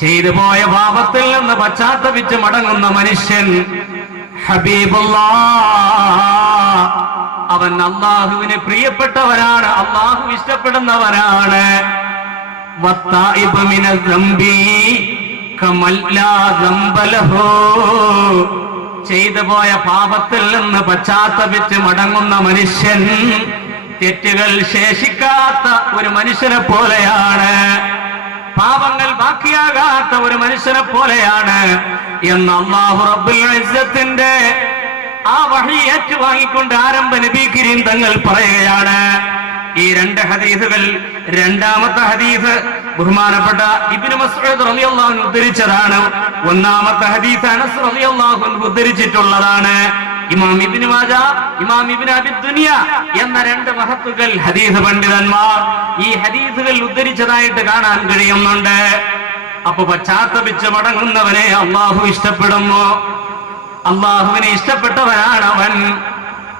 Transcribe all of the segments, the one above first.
ചെയ്തുപോയ പാപത്തിൽ നിന്ന് പശ്ചാത്തപിച്ച് മടങ്ങുന്ന മനുഷ്യൻ ഹബീബുല്ലാഹ്, അവൻ അള്ളാഹുവിന് പ്രിയപ്പെട്ടവനാണ്, അള്ളാഹു ഇഷ്ടപ്പെടുന്നവനാണ്. വത്തായിബു മിനൽ ദംബി കമൽ ലാ ദംബ ലഹു, ചെയ്തുപോയ പാപത്തിൽ നിന്ന് പശ്ചാത്തപിച്ച് മടങ്ങുന്ന മനുഷ്യൻ തെറ്റുകൾ ശേഷിക്കാത്ത ഒരു മനുഷ്യനെ പോലെയാണ്, പാപങ്ങൾ ബാക്കിയാകാത്ത ഒരു മനുഷ്യനെ പോലെയാണ് എന്ന് അല്ലാഹു റബ്ബുൽ ഇസ്സത്തിന്റെ ആ വഹി ഏറ്റുവാങ്ങിക്കൊണ്ട് ആരംഭ നബി കരീം തങ്ങൾ പറയുകയാണ്. ഈ രണ്ട് ഹദീസുകൾ, രണ്ടാമത്തെ ഹദീസ് ബഹുമാനപ്പെട്ട ഇബ്നു മസ്ഊദ് റളിയല്ലാഹു അൻഹു ഉദ്ധരിച്ചതാണ്. ഒന്നാമത്തെ ഹദീസ് അനസ് റളിയല്ലാഹു അൻഹു ഉദ്ധരിച്ചിട്ടുള്ളതാണ്. ഇമാം ഇബ്നു മാജ, ഇമാം ഇബ്നു അബി ദുനിയ എന്ന രണ്ട് മഹത്തുക്കൾ ഹദീസ് പണ്ഡിതന്മാർ ഈ ഹദീസുകൾ ഉദ്ധരിച്ചതായിട്ട് കാണാൻ കഴിയുന്നുണ്ട്. അപ്പൊ പശ്ചാത്തപിച്ച് മടങ്ങുന്നവനെ അള്ളാഹു ഇഷ്ടപ്പെടുന്നു, അള്ളാഹുവിനെ ഇഷ്ടപ്പെട്ടവനാണ് അവൻ.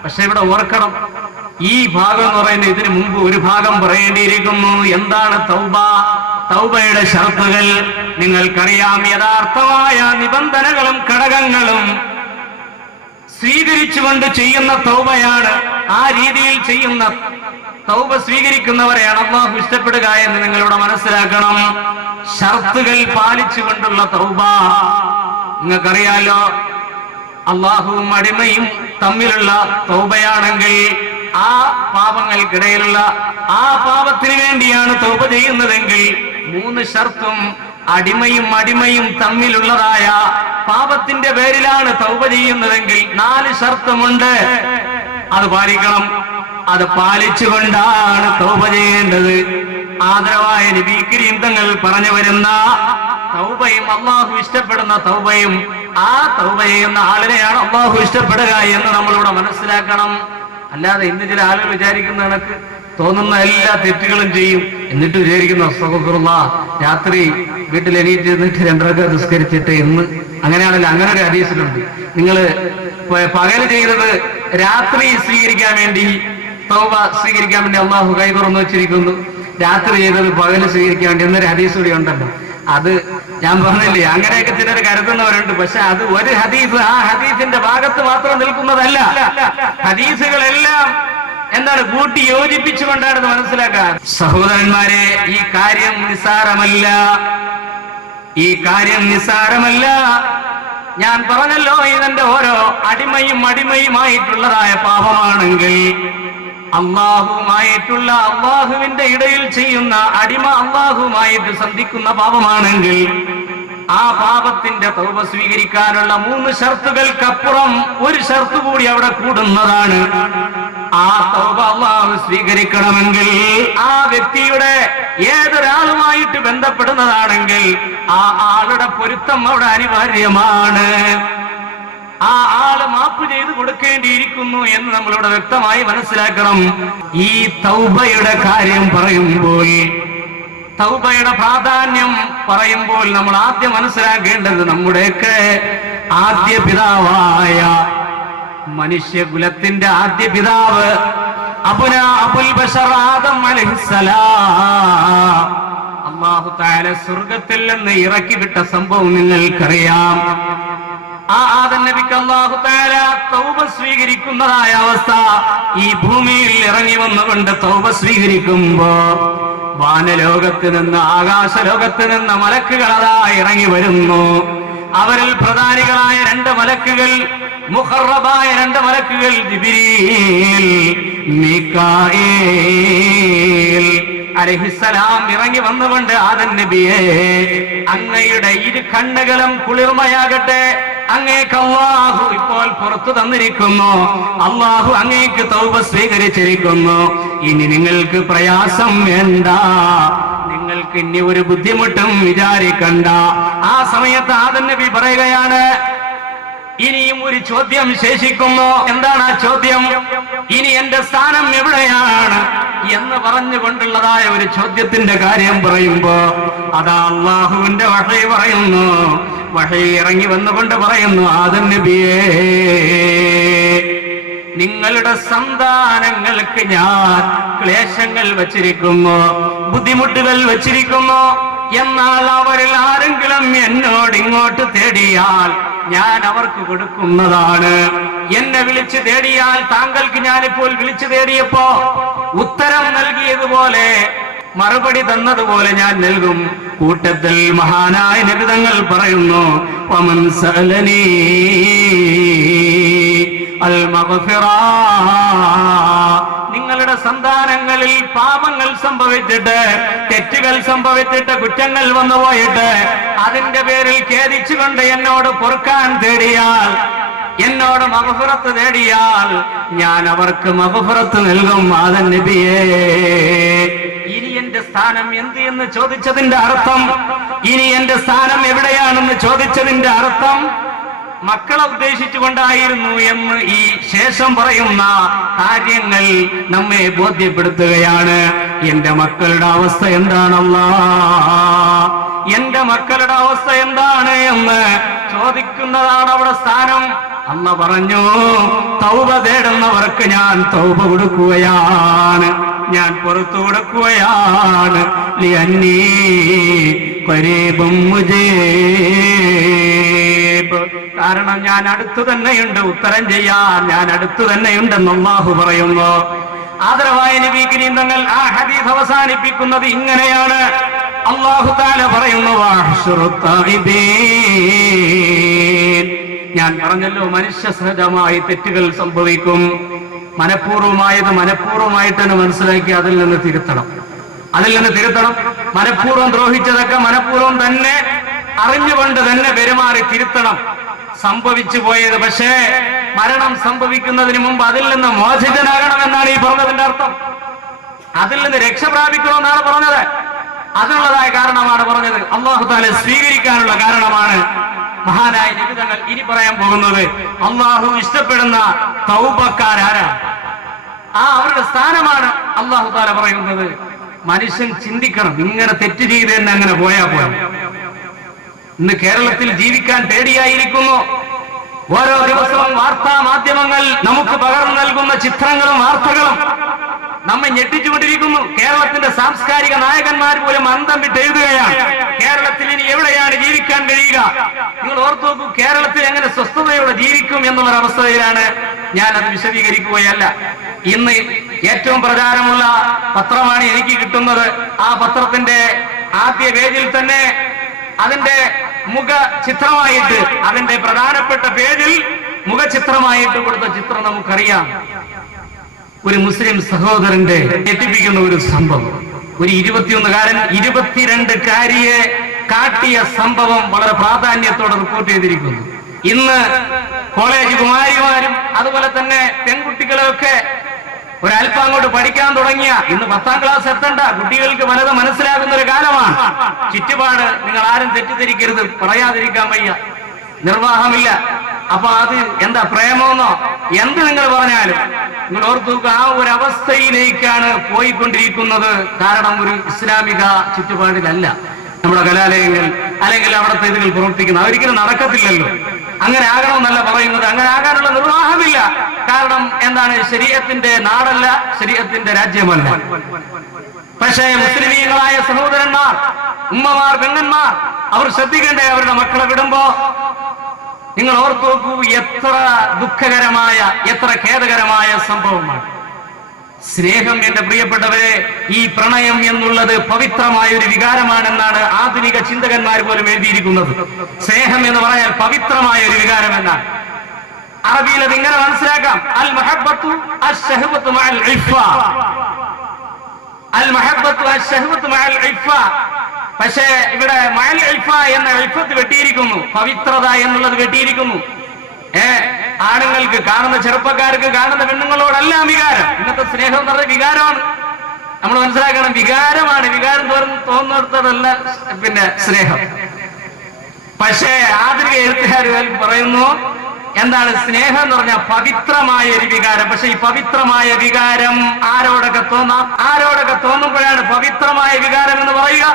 പക്ഷെ ഇവിടെ ഓർക്കണം, ഈ ഭാഗം എന്ന് പറയുന്നത് ഇതിനു മുമ്പ് ഒരു ഭാഗം പറയേണ്ടിയിരിക്കുന്നു. എന്താണ് തൗബ? തൗബയുടെ ഷർത്തുകൾ നിങ്ങൾക്കറിയാം. യഥാർത്ഥമായ നിബന്ധനകളും ഘടകങ്ങളും സ്വീകരിച്ചുകൊണ്ട് ചെയ്യുന്ന തൗബയാണ്. ആ രീതിയിൽ ചെയ്യുന്ന തൗബ സ്വീകരിക്കുന്നവരെയാണ് അല്ലാഹു ഇഷ്ടപ്പെടുക എന്ന് നിങ്ങളിവിടെ മനസ്സിലാക്കണം. ഷർത്തുകൾ പാലിച്ചുകൊണ്ടുള്ള തൗബ. നിങ്ങൾക്കറിയാലോ, അള്ളാഹുവും അടിമയും തമ്മിലുള്ള തൗബയാണെങ്കിൽ ആ പാപങ്ങൾക്കിടയിലുള്ള ആ പാപത്തിന് വേണ്ടിയാണ് തൗബ ചെയ്യുന്നതെങ്കിൽ 3 ഷർത്തും അടിമയും തമ്മിലുള്ളതായ പാപത്തിന്റെ പേരിലാണ് തൗബ ചെയ്യുന്നതെങ്കിൽ 4 ഷർത്തുമുണ്ട്. അത് പാലിക്കണം. അത് പാലിച്ചുകൊണ്ടാണ് തൗബ ചെയ്യേണ്ടത്. ആദരവായ നബി കരീം തങ്ങൾ പറഞ്ഞു വരുന്ന തൗബയും അള്ളാഹു ഇഷ്ടപ്പെടുന്ന തൗബയും ആ തൗബ ചെയ്യുന്ന ആളിനെയാണ് അള്ളാഹു ഇഷ്ടപ്പെടുക എന്ന് നമ്മളിവിടെ മനസ്സിലാക്കണം. അല്ലാതെ ഇന്ന് ചില ആളുകൾ വിചാരിക്കുന്ന കണക്ക് തോന്നുന്ന എല്ലാ തെറ്റുകളും ചെയ്യും, എന്നിട്ട് വിചാരിക്കുന്നു അസ്തഗ്ഫിറുല്ലാഹ്, രാത്രി വീട്ടിൽ എണീറ്റ് എന്നിട്ട് 2 റക്അത്ത് നിസ്കരിച്ചിട്ട് എന്ന്. അങ്ങനെയാണല്ലോ, അങ്ങനെ ഒരു ഹദീസിലുണ്ട്. നിങ്ങൾ പകൽ ചെയ്തത് രാത്രി സ്വീകരിക്കാൻ വേണ്ടി, തൗബ സ്വീകരിക്കാൻ വേണ്ടി അള്ളാഹു കൈ തുറന്നു വെച്ചിരിക്കുന്നു, രാത്രി ചെയ്തത് പകൽ സ്വീകരിക്കാൻ വേണ്ടി എന്നൊരു ഹദീസ് കൂടി ഉണ്ടല്ലോ. അത് ഞാൻ പറഞ്ഞില്ലേ, അങ്ങനെയൊക്കെ ചിലർ കരുതുന്നവരുണ്ട്. പക്ഷെ അത് ഒരു ഹദീസ്, ആ ഹദീസിന്റെ ഭാഗത്ത് മാത്രം നിൽക്കുന്നതല്ല. ഹദീസുകളെല്ലാം എന്താണ് കൂട്ടി യോജിപ്പിച്ചുകൊണ്ടാണെന്ന് മനസ്സിലാക്കാൻ. സഹോദരന്മാരെ, ഈ കാര്യം നിസ്സാരമല്ല, ഈ കാര്യം നിസ്സാരമല്ല. ഞാൻ പറഞ്ഞല്ലോ, ഇതിന്റെ ഓരോ അടിമയുമായിട്ടുള്ളതായ പാപമാണെങ്കിൽ, അള്ളാഹുമായിട്ടുള്ള അള്ളാഹുവിന്റെ ഇടയിൽ ചെയ്യുന്ന അടിമ അള്ളാഹുമായിട്ട് സന്ധിക്കുന്ന പാപമാണെങ്കിൽ ആ പാപത്തിന്റെ തൗബ സ്വീകരിക്കാനുള്ള 3 ഷർത്തുകൾക്കപ്പുറം ഒരു ഷർത്ത് കൂടി അവിടെ കൂടുന്നതാണ്. ആ തൗബ അള്ളാഹു സ്വീകരിക്കണമെങ്കിൽ ആ വ്യക്തിയുടെ ഏതൊരാളുമായിട്ട് ബന്ധപ്പെടുന്നതാണെങ്കിൽ ആ ആളുടെ പൊരുത്തം അവിടെ അനിവാര്യമാണ്. ആ ആള് മാപ്പ് ചെയ്ത് കൊടുക്കേണ്ടിയിരിക്കുന്നു എന്ന് നമ്മളിവിടെ വ്യക്തമായി മനസ്സിലാക്കണം. ഈ തൗബയുടെ കാര്യം പറയുമ്പോൾ, തൗബയുടെ പ്രാധാന്യം പറയുമ്പോൾ നമ്മൾ ആദ്യം മനസ്സിലാക്കേണ്ടത് നമ്മുടെയൊക്കെ ആദ്യ പിതാവായ മനുഷ്യകുലത്തിന്റെ ആദ്യ പിതാവ് അബുൽ ബശർ ആദം അലൈഹിസ്സലാം അല്ലാഹു തആല സ്വർഗ്ഗത്തിൽ നിന്ന് ഇറക്കി വിട്ട സംഭവം നിങ്ങൾക്കറിയാം. ആ ആദം നബിക്ക് അല്ലാഹു തആല തൗബ സ്വീകരിക്കുന്നതായ അവസ്ഥ, ഈ ഭൂമിയിൽ ഇറങ്ങി വന്നുകൊണ്ട് തൗബ സ്വീകരിക്കുമ്പോ വാനലോകത്ത് നിന്ന്, ആകാശലോകത്ത് നിന്ന് മലക്കുകൾ അതാ ഇറങ്ങി വരുന്നു. അവരിൽ പ്രധാനികളായ 2 മലക്കുകൾ, മുഖറബായ 2 മലക്കുകൾ, ജിബ്രീൽ, മീകായേൽ അലൈഹിസ്സലാം ഇറങ്ങി വന്നുകൊണ്ട് ആദം നബിയെ, അങ്ങയുടെ 2 കണ്ണുകളും കുളിർമയാകട്ടെ, അങ്ങേക്ക് അല്ലാഹു ഇപ്പോൾ പുറത്തു തന്നിരിക്കുന്നു, അല്ലാഹു അങ്ങേക്ക് തൗബ സ്വീകരിച്ചിരിക്കുന്നു, ഇനി നിങ്ങൾക്ക് പ്രയാസം വേണ്ട, നിങ്ങൾക്ക് ഇനി ഒരു ബുദ്ധിമുട്ടും വിചാരിക്കണ്ട. ആ സമയത്ത് ആദം നബി പറയുകയാണ്, ഇനിയും ഒരു ചോദ്യം ശേഷിക്കുന്നു. എന്താണ് ആ ചോദ്യം? ഇനി എന്റെ സ്ഥാനം എവിടെയാണ് എന്ന് പറഞ്ഞുകൊണ്ടുള്ളതായ ഒരു ചോദ്യത്തിന്റെ കാര്യം പറയുമ്പോ അതാ അള്ളാഹുവിന്റെ വഹി പറയുന്നു. വഹി ഇറങ്ങി വന്നുകൊണ്ട് പറയുന്നു, ആദം നബിയേ, നിങ്ങളുടെ സന്താനങ്ങൾക്ക് ഞാൻ ക്ലേശങ്ങൾ വച്ചിരിക്കുന്നു, ബുദ്ധിമുട്ടുകൾ വച്ചിരിക്കുന്നു. എന്നാൽ അവരിൽ ആരെങ്കിലും എന്നോട് ഇങ്ങോട്ട് തേടിയാൽ ഞാൻ അവർക്ക് കൊടുക്കുന്നതാണ്. എന്നെ വിളിച്ചു തേടിയാൽ താങ്കൾക്ക് ഞാനിപ്പോൾ വിളിച്ചു തേടിയപ്പോ ഉത്തരം നൽകിയതുപോലെ മറുപടി തന്നതുപോലെ ഞാൻ നൽകും. കൂട്ടത്തിൽ മഹാനായ നബി തങ്ങൾ പറയുന്നു, വമൻ സഅലനീ അൽ മഗ്ഫിറ, നിങ്ങളുടെ സന്താനങ്ങളിൽ പാപങ്ങൾ സംഭവിച്ചിട്ട്, തെറ്റുകൾ സംഭവിച്ചിട്ട്, കുറ്റങ്ങൾ വന്നുപോയിട്ട് അതിന്റെ പേരിൽ ഖേദിച്ചുകൊണ്ട് എന്നോട് പൊറുക്കാൻ തേടിയാൽ, എന്നോട് മഗ്ഫിറത്ത് തേടിയാൽ ഞാൻ അവർക്ക് മഗ്ഫിറത്ത് നൽകും. ആദൻ നബിയേ, ഇനി എന്റെ സ്ഥാനം എന്ത് എന്ന് ചോദിച്ചതിന്റെ അർത്ഥം, ഇനി എന്റെ സ്ഥാനം എവിടെയാണെന്ന് ചോദിച്ചതിന്റെ അർത്ഥം മക്കളെ ഉദ്ദേശിച്ചുകൊണ്ടായിരുന്നു എന്ന് ഈ ശേഷം പറയുന്ന കാര്യങ്ങൾ നമ്മെ ബോധ്യപ്പെടുത്തുകയാണ്. എന്റെ മക്കളുടെ അവസ്ഥ എന്താണല്ലാ, എന്റെ മക്കളുടെ അവസ്ഥ എന്താണ് എന്ന് ചോദിക്കുന്നതാണ് അവിടെ സ്ഥാനം. അല്ല പറഞ്ഞു, തൗബ തേടുന്നവർക്ക് ഞാൻ തൗബ കൊടുക്കുകയാണ്, ഞാൻ പുറത്തു കൊടുക്കുകയാണ്. ലിഅന്നീ ഖരീബും മുജീബ്, കാരണം ഞാൻ അടുത്തു തന്നെയുണ്ട്, ഉത്തരം ചെയ്യാൻ ഞാൻ അടുത്തു തന്നെയുണ്ടെന്ന് അല്ലാഹു പറയുന്നു. ആദരവായ നബി കരീം തങ്ങൾ ആ ഹദീസ് അവസാനിപ്പിക്കുന്നത് ഇങ്ങനെയാണ്. അല്ലാഹു തആല പറയുന്നു, ഞാൻ പറഞ്ഞല്ലോ മനുഷ്യ സഹജമായി തെറ്റുകൾ സംഭവിക്കും. മനഃപൂർവമായത് മനഃപൂർവമായിട്ടാണ് മനസ്സിലാക്കി അതിൽ നിന്ന് തിരുത്തണം, അതിൽ നിന്ന് തിരുത്തണം. മനഃപൂർവ്വം ദ്രോഹിച്ചതൊക്കെ മനഃപൂർവ്വം തന്നെ അറിഞ്ഞുകൊണ്ട് തന്നെ പെരുമാറി തിരുത്തണം. സംഭവിച്ചു പോയത്, പക്ഷേ മരണം സംഭവിക്കുന്നതിന് മുമ്പ് അതിൽ നിന്ന് മോചിതനാകണമെന്നാണ് ഈ പറഞ്ഞതിന്റെ അർത്ഥം. അതിൽ നിന്ന് രക്ഷ പ്രാപിക്കണമെന്നാണ് പറഞ്ഞത്. അതിനുള്ളതായ കാരണമാണ് പറഞ്ഞത്. അല്ലാഹു തആല സ്വീകരിക്കാനുള്ള കാരണമാണ് മഹാനായ നബി തങ്ങൾ ഇനി പറയാൻ പോകുന്നത്. അല്ലാഹു ഇഷ്ടപ്പെടുന്ന തൗബക്കാരാരാ, ആ അവരുടെ സ്ഥാനമാണ് അല്ലാഹു തആല പറയുന്നത്. മനുഷ്യൻ ചിന്തിക്കണം, ഇങ്ങനെ തെറ്റ് ചെയ്ത് തന്നെ അങ്ങനെ പോയാ പോയാ. ഇന്ന് കേരളത്തിൽ ജീവിക്കാൻ പേടിയായിരിക്കുന്നു. ഓരോ ദിവസവും വാർത്താ മാധ്യമങ്ങൾ നമുക്ക് പകർന്നു നൽകുന്ന ചിത്രങ്ങളും വാർത്തകളും നമ്മെ ഞെട്ടിച്ചുകൊണ്ടിരിക്കുന്നു. കേരളത്തിന്റെ സാംസ്കാരിക നായകന്മാർ പോലും അന്തം വിട്ട് എഴുതുകയാണ്, കേരളത്തിൽ ഇനി എവിടെയാണ് ജീവിക്കാൻ കഴിയുക. നിങ്ങൾ ഓർത്തു നോക്കൂ, കേരളത്തിൽ എങ്ങനെ സ്വസ്ഥതയോടെ ജീവിക്കും എന്നുള്ളൊരവസ്ഥയിലാണ്. ഞാൻ അത് വിശദീകരിക്കുകയല്ല. ഇന്ന് ഏറ്റവും പ്രചാരമുള്ള പത്രമാണ് എനിക്ക് കിട്ടുന്നത്. ആ പത്രത്തിന്റെ ആദ്യ പേജിൽ തന്നെ അതിന്റെ മുഖ ചിത്രമായിട്ട്, അതിന്റെ പ്രധാനപ്പെട്ട പേജിൽ മുഖചിത്രമായിട്ട് കൊടുത്ത ചിത്രം നമുക്കറിയാം. ഒരു മുസ്ലിം സഹോദരന്റെ ഞെട്ടിപ്പിക്കുന്ന ഒരു സംഭവം. ഒരു 21-കാരൻ 22-കാരിയെ കാട്ടിയ സംഭവം വളരെ പ്രാധാന്യത്തോടെ റിപ്പോർട്ട് ചെയ്തിരിക്കുന്നു. ഇന്ന് കോളേജ് കുമാരിമാരും അതുപോലെ തന്നെ പെൺകുട്ടികളെയൊക്കെ ഒരല്പം അങ്ങോട്ട് പഠിക്കാൻ തുടങ്ങിയ, ഇന്ന് 10ാം ക്ലാസ് എത്തണ്ട, കുട്ടികൾക്ക് പലതും മനസ്സിലാകുന്ന ഒരു കാലമാണ്. ചുറ്റുപാട് നിങ്ങൾ ആരും തെറ്റിദ്ധരിക്കരുത്, പറയാതിരിക്കാൻ വയ്യ, നിർവാഹമില്ല. അപ്പൊ അത് എന്താ പ്രേമമെന്നോ എന്ത് നിങ്ങൾ പറഞ്ഞാലും നിങ്ങൾ ഓർത്തു, ആ ഒരു അവസ്ഥയിലേക്കാണ് പോയിക്കൊണ്ടിരിക്കുന്നത്. കാരണം ഒരു ഇസ്ലാമിക ചുറ്റുപാടിലല്ല നമ്മുടെ കലാലയങ്ങൾ അല്ലെങ്കിൽ അവിടുത്തെ ഇതുകൾ പ്രവർത്തിക്കുന്നത്. അതൊരിക്കലും നടക്കത്തില്ലല്ലോ. അങ്ങനെ ആകണമെന്നല്ല പറയുന്നത്, അങ്ങനെ ആകാനുള്ള നിർവാഹമില്ല. കാരണം എന്താണ്, ശരീഅത്തിന്റെ നാടല്ല, ശരീഅത്തിന്റെ രാജ്യമല്ല. പക്ഷേ മുസ്ലിമീങ്ങളായ സഹോദരന്മാർ, ഉമ്മമാർ, പെങ്ങന്മാർ, അവർ ശ്രദ്ധിക്കണ്ടേ അവരുടെ മക്കളെ വിടുമ്പോ. നിങ്ങൾ ഓർത്തു നോക്കൂ, എത്ര ദുഃഖകരമായ, എത്ര ഖേദകരമായ സംഭവമാണ്. സ്നേഹം, എന്റെ പ്രിയപ്പെട്ടവരെ, ഈ പ്രണയം എന്നുള്ളത് പവിത്രമായ ഒരു വികാരമാണെന്നാണ് ആധുനിക ചിന്തകന്മാർ പോലും എഴുതിയിരിക്കുന്നത്. സ്നേഹം എന്ന് പറഞ്ഞാൽ പവിത്രമായ ഒരു വികാരം എന്നാണ്. അറബിയിൽ അത് ഇങ്ങനെ മനസ്സിലാക്കാം, അൽ മഹബ്ബത്തു അശ്ശഹ്വത്തു മഅൽ ഇഫ്ഫ, അൽ മഹബ്ബത്തു അശ്ശഹ്വത്തു മഅൽ ഇഫ്ഫ. പക്ഷേ ഇവിടെ മഅൽ ഇഫ്ഫ എന്ന ഇഫ്ഫത്ത് വെട്ടിയിരിക്കുന്നു, പവിത്രത എന്നുള്ളത് വെട്ടിയിരിക്കുന്നു. ആണുങ്ങൾക്ക്, കാണുന്ന ചെറുപ്പക്കാർക്ക്, കാണുന്ന പെണ്ണുങ്ങളോടല്ല വികാരം. ഇന്നത്തെ സ്നേഹം എന്ന് പറഞ്ഞ വികാരമാണ്. നമ്മൾ മനസ്സിലാക്കണം, വികാരമാണ്. വികാരം തോന്നുന്നിടത്തോടല്ല പിന്നെ സ്നേഹം. പക്ഷേ ആധുനിക എഴുത്തുകാർ പറയുന്നു, എന്താണ് സ്നേഹം എന്ന് പറഞ്ഞാൽ പവിത്രമായ ഒരു വികാരം. പക്ഷെ ഈ പവിത്രമായ വികാരം ആരോടൊക്കെ തോന്നാം, ആരോടൊക്കെ തോന്നുമ്പോഴാണ് പവിത്രമായ വികാരം എന്ന് പറയുക.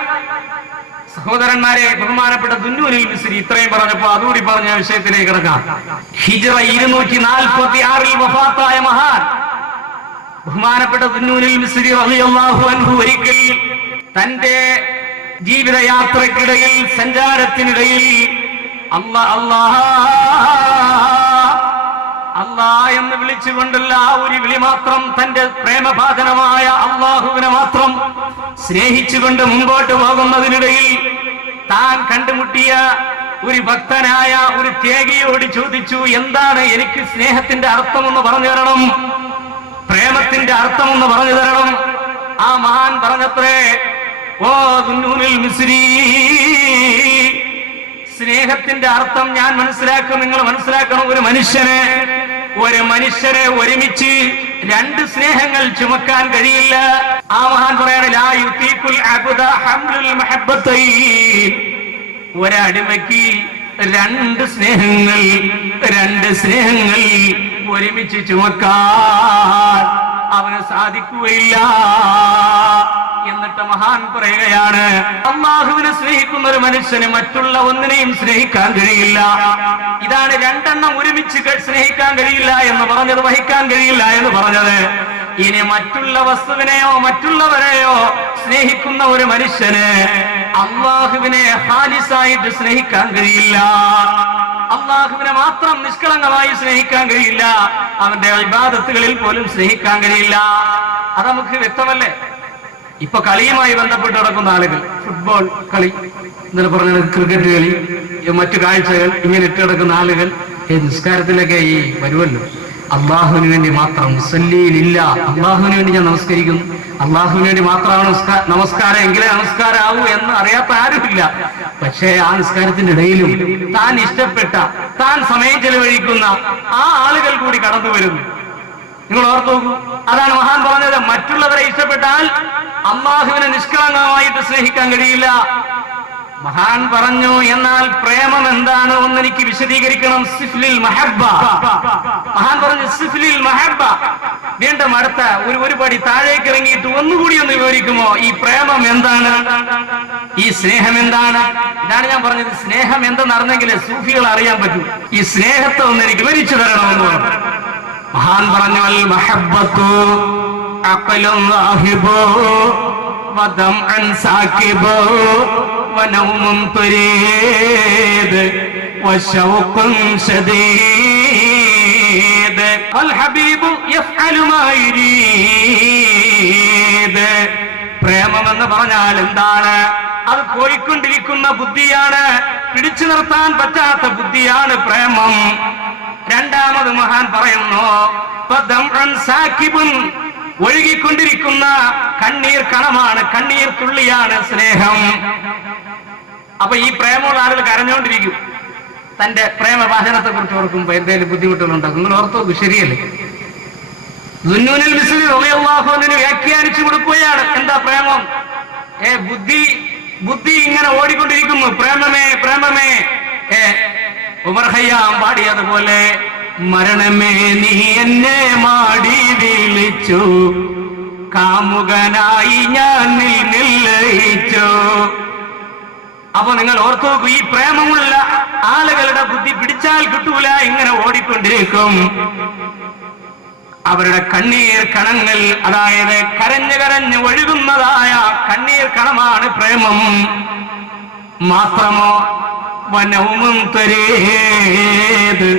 സഹോദരന്മാരെ, ബഹുമാനപ്പെട്ട ദുന്നൂനുൽ മിസ്രി ഇത്രയും പറഞ്ഞപ്പോ അതുകൂടി പറഞ്ഞ വിഷയത്തിലേക്ക് കിടക്കാം. ഹിജ്റ 246 വഫാത്തായ മഹാൻ ബഹുമാനപ്പെട്ട ദുന്നൂനുൽ മിസ്രി റളിയല്ലാഹു അൻഹു ഒരിക്കൽ തന്റെ ജീവിതയാത്രക്കിടയിൽ, സഞ്ചാരത്തിനിടയിൽ അല്ലാ എന്ന് വിളിച്ചുകൊണ്ടുള്ള ആ ഒരു വിളി മാത്രം, തന്റെ പ്രേമഭാജനമായ അള്ളാഹുവിനെ മാത്രം സ്നേഹിച്ചുകൊണ്ട് മുമ്പോട്ട് പോകുന്നതിനിടയിൽ താൻ കണ്ടുമുട്ടിയ ഒരു ഭക്തനായ ഒരു ത്യാഗിയോട് ചോദിച്ചു, എന്താണ് എനിക്ക് സ്നേഹത്തിന്റെ അർത്ഥമെന്ന് പറഞ്ഞു തരണം, പ്രേമത്തിന്റെ അർത്ഥമെന്ന് പറഞ്ഞു തരണം. ആ മഹാൻ പറഞ്ഞത്രേ, ഓ ദുന്നൂനുൽ മിസ്രി, സ്നേഹത്തിന്റെ അർത്ഥം ഞാൻ മനസ്സിലാക്കും, നിങ്ങൾ മനസ്സിലാക്കണം. ഒരു മനുഷ്യനെ ഒരുമിച്ച് രണ്ട് സ്നേഹങ്ങൾ ചുമക്കാൻ കഴിയില്ല. ആ മഹാൻ പറയാണ്, ലാ യുതീഖുൽ അബ്ദ ഹംലുൽ മഹബ്ബത്തൈൻ, ഒരടിമയ്ക്ക് രണ്ട് സ്നേഹങ്ങൾ ഒരുമിച്ച് ചുമക്കാൻ അവന് സാധിക്കുകയില്ല. എന്നിട്ട് മഹാൻ പറയുകയാണ്, അല്ലാഹുവിനെ സ്നേഹിക്കുന്ന ഒരു മനുഷ്യന് മറ്റുള്ള ഒന്നിനെയും സ്നേഹിക്കാൻ കഴിയില്ല. ഇതാണ് രണ്ടെണ്ണം ഒരുമിച്ച് സ്നേഹിക്കാൻ കഴിയില്ല എന്ന് പറഞ്ഞത്, വഹിക്കാൻ കഴിയില്ല എന്ന് പറഞ്ഞത്. ഇനി മറ്റുള്ള വസ്തുവിനെയോ മറ്റുള്ളവരെയോ സ്നേഹിക്കുന്ന ഒരു മനുഷ്യന് അല്ലാഹുവിനെ ഖാലിസായിട്ട് സ്നേഹിക്കാൻ കഴിയില്ല. അല്ലാഹുവിനെ മാത്രം നിഷ്കളങ്കമായി സ്നേഹിക്കാൻ കഴിയില്ല. അവന്റെ ഇബാദത്തുകളിൽ പോലും സ്നേഹിക്കാൻ കഴിയില്ല. അത് നമുക്ക് വ്യക്തമല്ലേ? ഇപ്പൊ കളിയുമായി ബന്ധപ്പെട്ട് നടക്കുന്ന ആളുകൾ, ഫുട്ബോൾ കളി, ഇന്നലെ പറഞ്ഞ ക്രിക്കറ്റ് കളി, മറ്റു കാഴ്ചകൾ, ഇങ്ങനെ ഇട്ട് കിടക്കുന്ന ആളുകൾ നിസ്കാരത്തിലൊക്കെ ഈ വരുമല്ലോ, അള്ളാഹുവിന് വേണ്ടി മാത്രം, മുസല്ലീനില്ല, അള്ളാഹുവിന് വേണ്ടി ഞാൻ നമസ്കരിക്കുന്നു, അള്ളാഹുവിന് വേണ്ടി മാത്രമാണ് നമസ്കാരം, എങ്കിലേ നമസ്കാരം ആവൂ എന്ന് അറിയാത്ത ആരുമില്ല. പക്ഷേ ആ നിസ്കാരത്തിന്റെ ഇടയിലും താൻ ഇഷ്ടപ്പെട്ട, താൻ സമയം ചെലവഴിക്കുന്ന ആ ആളുകൾ കൂടി കടന്നു വരുന്നു. നിങ്ങൾ ഓർത്തു നോക്കൂ. അതാണ് മഹാൻ പറഞ്ഞത്, മറ്റുള്ളവരെ ഇഷ്ടപ്പെട്ടാൽ അള്ളാഹുവിനെ നിഷ്കളങ്കമായിട്ട് സ്നേഹിക്കാൻ കഴിയില്ല. മഹാൻ പറഞ്ഞു, എന്നാൽ പ്രേമം എന്താണ് ഒന്ന് എനിക്ക് വിശദീകരിക്കണം. സിഫ്ലിൽ മഹബ്ബ. മഹാൻ പറഞ്ഞു സിഫ്ലിൽ മഹബ്ബ. വീണ്ടും അടുത്ത ഒരു പടി താഴേക്ക് ഇറങ്ങിയിട്ട് ഒന്നുകൂടി ഒന്ന് വിവരിക്കുമോ, ഈ പ്രേമം എന്താണ്, ഈ സ്നേഹം എന്താണ്? ഇതാണ് ഞാൻ പറഞ്ഞത്, സ്നേഹം എന്തെന്ന് അറിഞ്ഞെങ്കിൽ സൂഫികൾ അറിയാൻ പറ്റൂ. ഈ സ്നേഹത്തെ ഒന്ന് എനിക്ക് വിവരിച്ചു തരണമെന്ന് പറഞ്ഞു. മഹാൻ പറഞ്ഞു, അൽ മഹബ്ബത്തു അഖലുൻ റാഹിബു വദംഅൻ സാകിബു വനൗമുൻ തുരീദ് വശൗഖുൻ ശദീദ് വൽ ഹബീബു യഫ്അലു മാ യുരീദ്. പ്രേമം എന്ന് പറഞ്ഞാൽ എന്താണ്? അത് പോയിക്കൊണ്ടിരിക്കുന്ന ബുദ്ധിയാണ്, പിടിച്ചു നിർത്താൻ പറ്റാത്ത ബുദ്ധിയാണ് പ്രേമം. രണ്ടാമത് മഹാൻ പറയുന്നു, ഒഴുകിക്കൊണ്ടിരിക്കുന്ന കണ്ണീർ കണമാണ്, കണ്ണീർ തുള്ളിയാണ് സ്നേഹം. അപ്പൊ ഈ പ്രേമമുള്ള ആളുകൾ കരഞ്ഞുകൊണ്ടിരിക്കും. തന്റെ പ്രേമഭാഷണത്തെ കുറിച്ച് ഓർക്കുമ്പോ എന്തെങ്കിലും ബുദ്ധിമുട്ടുകളുണ്ടാകും. നിങ്ങൾ ഓർത്തു നോക്കൂ, ശരിയല്ലേ? ദുന്നൂനുൽ മിസ്രി റളിയല്ലാഹു അൻഹു വ്യാഖ്യാനിച്ചു കൊടുക്കുകയാണ്, എന്താ പ്രേമം? ബുദ്ധി ഇങ്ങനെ ഓടിക്കൊണ്ടിരിക്കുന്നു, പ്രേമമേ പ്രേമമേ. ഉമർ ഖയ്യാം പാടിയതുപോലെ, മരണമേ നീ എന്നെ മാടി വിളിച്ചു, കാമുകനായി ഞാൻ നിലയിച്ചു. അപ്പൊ നിങ്ങൾ ഓർത്തു നോക്കൂ, ഈ പ്രേമമുള്ള ആളുകളുടെ ബുദ്ധി പിടിച്ചാൽ കിട്ടൂല, ഇങ്ങനെ ഓടിക്കൊണ്ടിരിക്കും. അവരുടെ കണ്ണീർ കണങ്ങൾ, അതായത് കരഞ്ഞ് ഒഴുകുന്നതായ കണ്ണീർ കണമാണ് പ്രേമം. മാത്രമോ വനവും തരേത്,